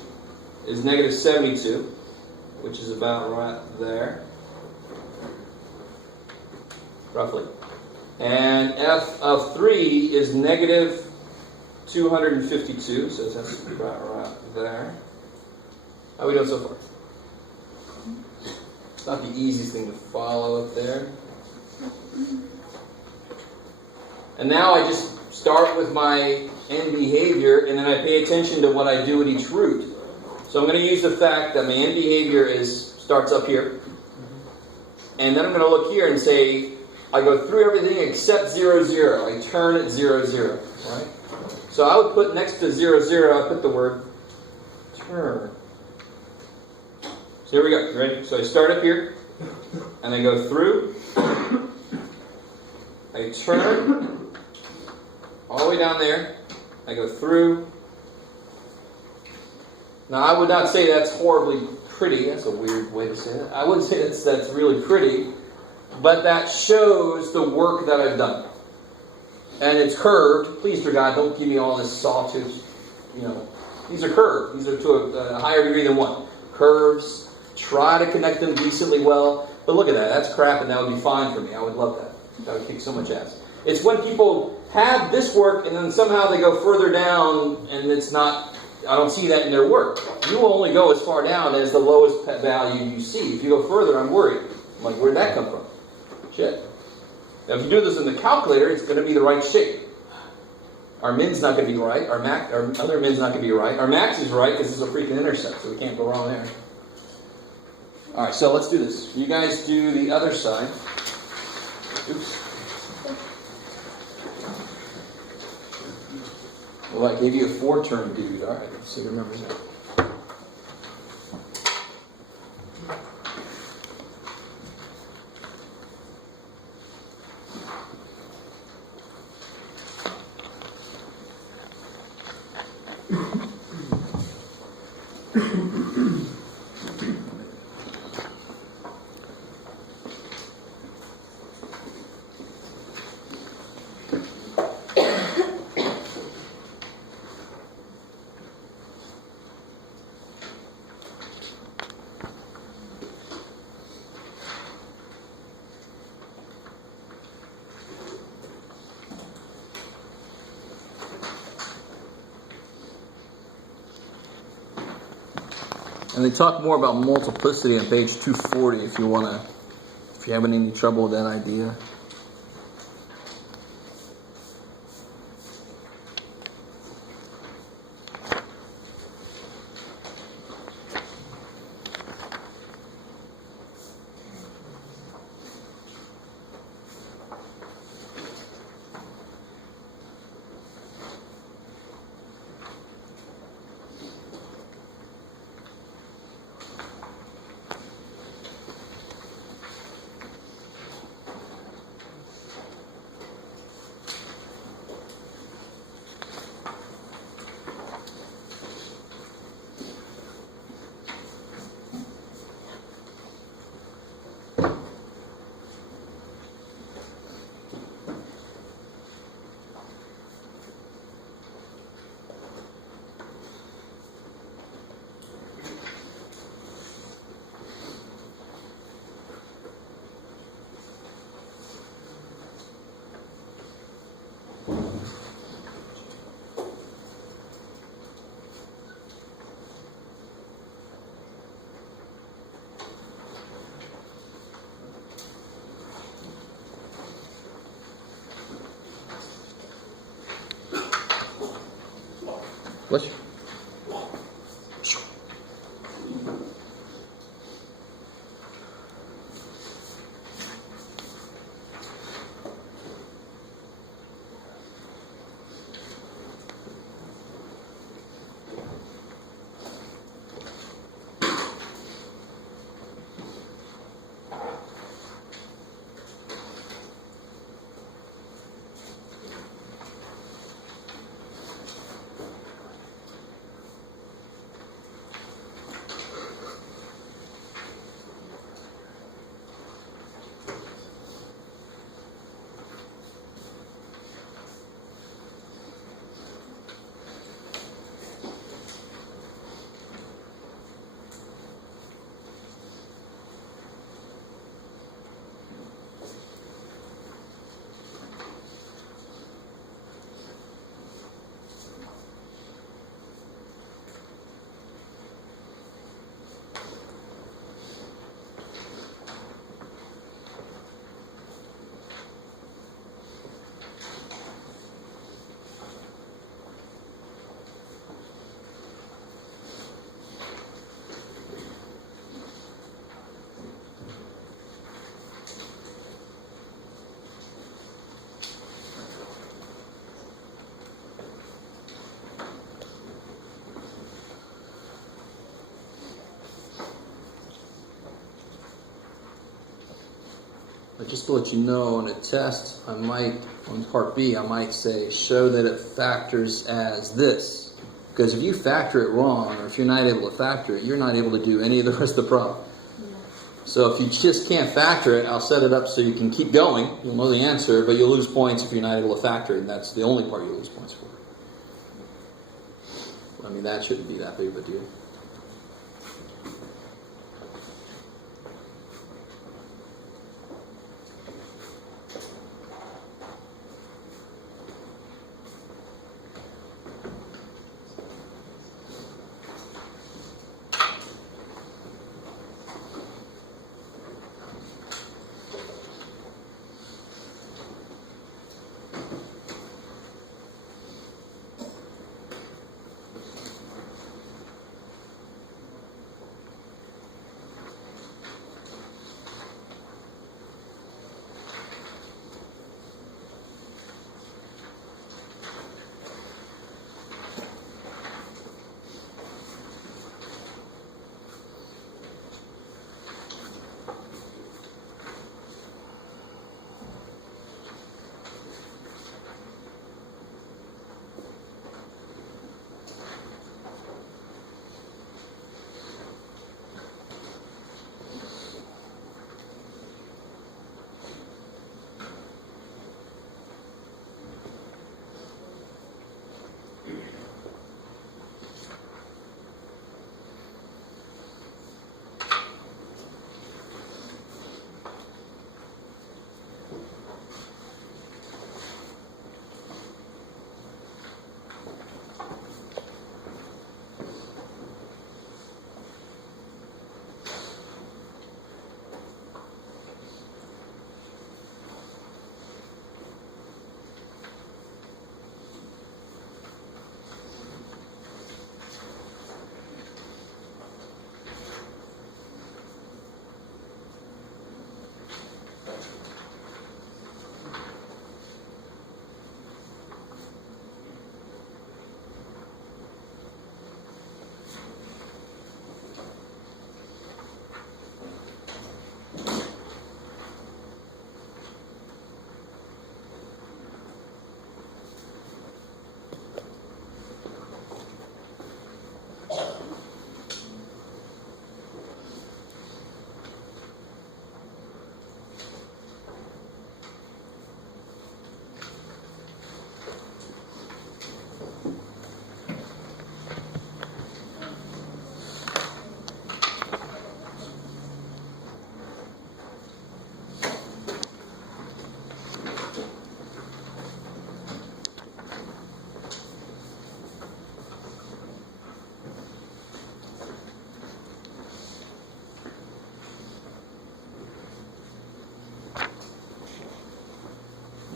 is negative 72, which is about right there, roughly. And f of 3 is negative 252, so that's about right there. How are we doing so far? It's not the easiest thing to follow up there. And now I just start with my end behavior, and then I pay attention to what I do at each root. So I'm going to use the fact that my end behavior starts up here. And then I'm going to look here and say, I go through everything except 0, 0. I turn at 0, 0. Right? So I would put next to 0, 0, I put the word turn. So here we go. You ready? So I start up here, and I go through. I turn all the way down there. I go through. Now, I would not say that's horribly pretty. That's a weird way to say that. I wouldn't say that's really pretty, but that shows the work that I've done. And it's curved. Please, for God, don't give me all this sawtooth. These are curved. These are to a higher degree than 1. Curves. Try to connect them decently well. But look at that. That's crap, and that would be fine for me. I would love that. That would kick so much ass. It's when people have this work, and then somehow they go further down, and it's not, I don't see that in their work. You will only go as far down as the lowest value you see. If you go further, I'm worried. I'm like, where'd that come from? Shit. Now, if you do this in the calculator, it's going to be the right shape. Our min's not going to be right. Our other min's not going to be right. Our max is right because it's a freaking intercept, so we can't go wrong there. All right, so let's do this. You guys do the other side. Oops. Well, I gave you a 4-turn dude. All right, let's see who remembers that. And they talk more about multiplicity on page 240 if you're having any trouble with that idea. Bless you. But just to let you know, on a test, on part B, I might say, show that it factors as this. Because if you factor it wrong, or if you're not able to factor it, you're not able to do any of the rest of the problem. Yeah. So if you just can't factor it, I'll set it up so you can keep going. You'll know the answer, but you'll lose points if you're not able to factor it, and that's the only part you'll lose points for. I mean, that shouldn't be that big of a deal.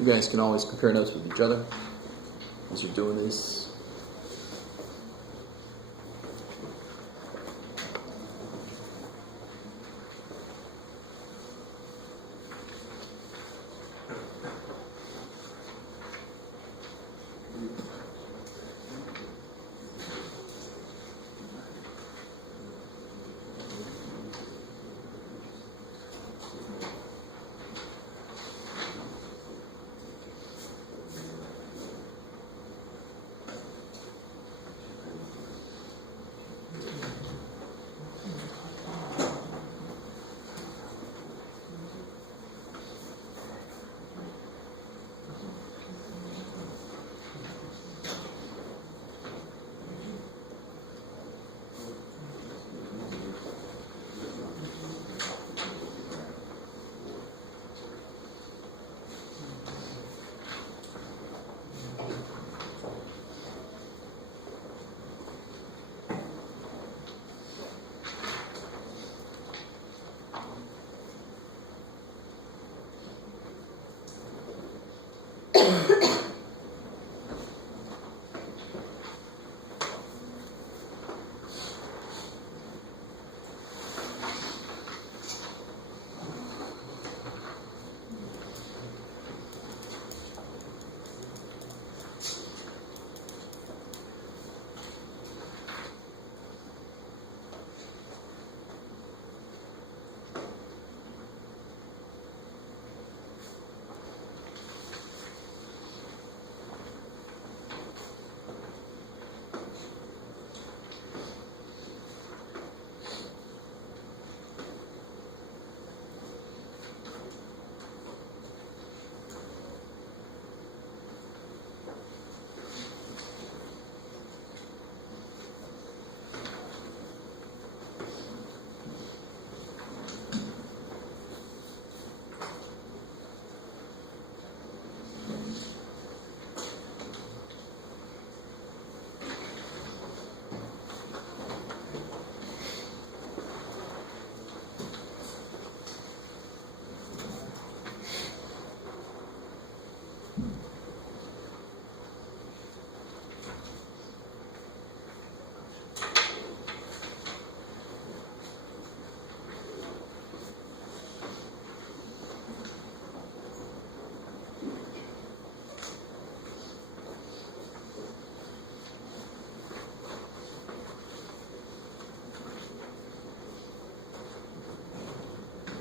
You guys can always compare notes with each other as you're doing this.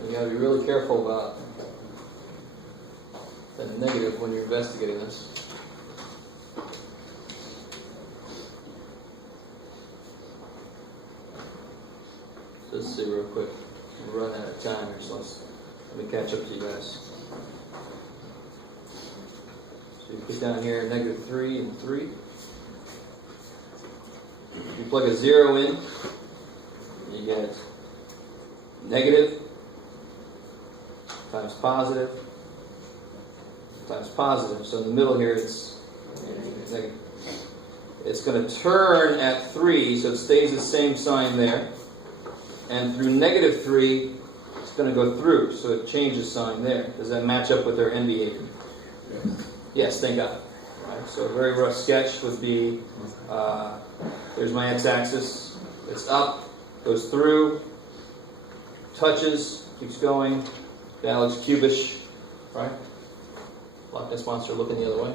You got to be really careful about that negative when you're investigating this. Let's see real quick. We're running out of time here, so let me catch up to you guys. So you put down here -3 and 3. You plug a 0 in, you get negative times positive times positive. So in the middle here, it's negative. It's going to turn at 3, so it stays the same sign there. And through -3, it's going to go through, so it changes sign there. Does that match up with their end behavior? Yes, thank God. All right, so a very rough sketch would be, there's my x-axis. It's up, goes through, touches, keeps going. That looks cubish, right? Loch Ness Monster looking the other way.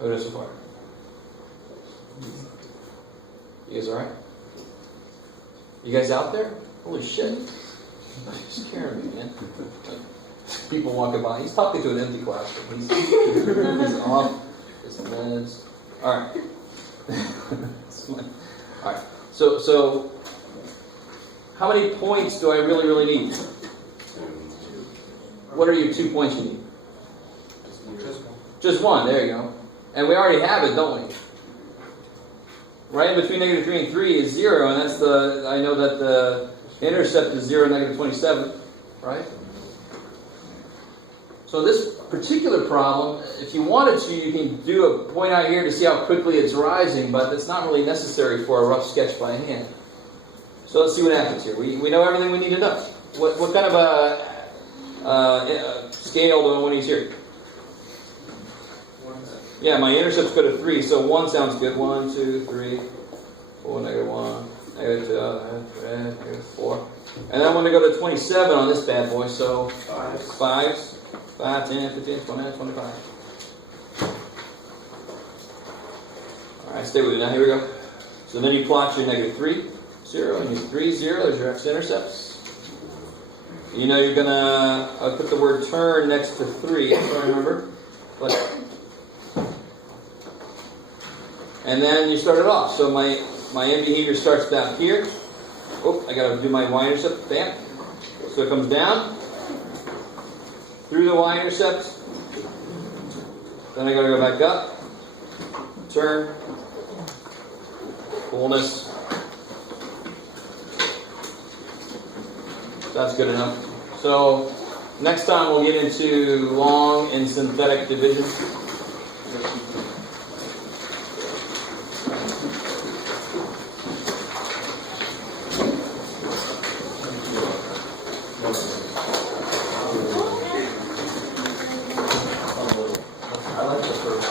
How goes so far? You guys alright? You guys out there? Holy shit. You're scaring me, man. People walking by. He's talking to an empty classroom. He's off his meds. Alright. Alright. So, how many points do I really need? What are your 2 points you need? Just one. There you go. And we already have it, don't we? Right between -3 and 3 is 0, and that's I know that the intercept is 0, -27, right? So this particular problem, if you wanted to, you can do a point out here to see how quickly it's rising, but it's not really necessary for a rough sketch by hand. So let's see what happens here. We know everything we need to know. What kind of a scale do I want to use here? Yeah, my intercepts go to 3, so 1 sounds good. 1, 2, 3, 4, negative 1, negative 2, negative 4. And then I'm going to go to 27 on this bad boy, so 5s, 5, 10, 15, 20, 25. Alright, stay with me now. Here we go. So then you plot your negative 3, 0, and your 3, 0. There's your x-intercepts. You know you're going to put the word turn next to 3, so I remember. And then you start it off. So my end behavior starts down here. Oh, I got to do my y-intercept. Bam. So it comes down through the y-intercept. Then I got to go back up. Turn. Fullness. That's good enough. So next time we'll get into long and synthetic division.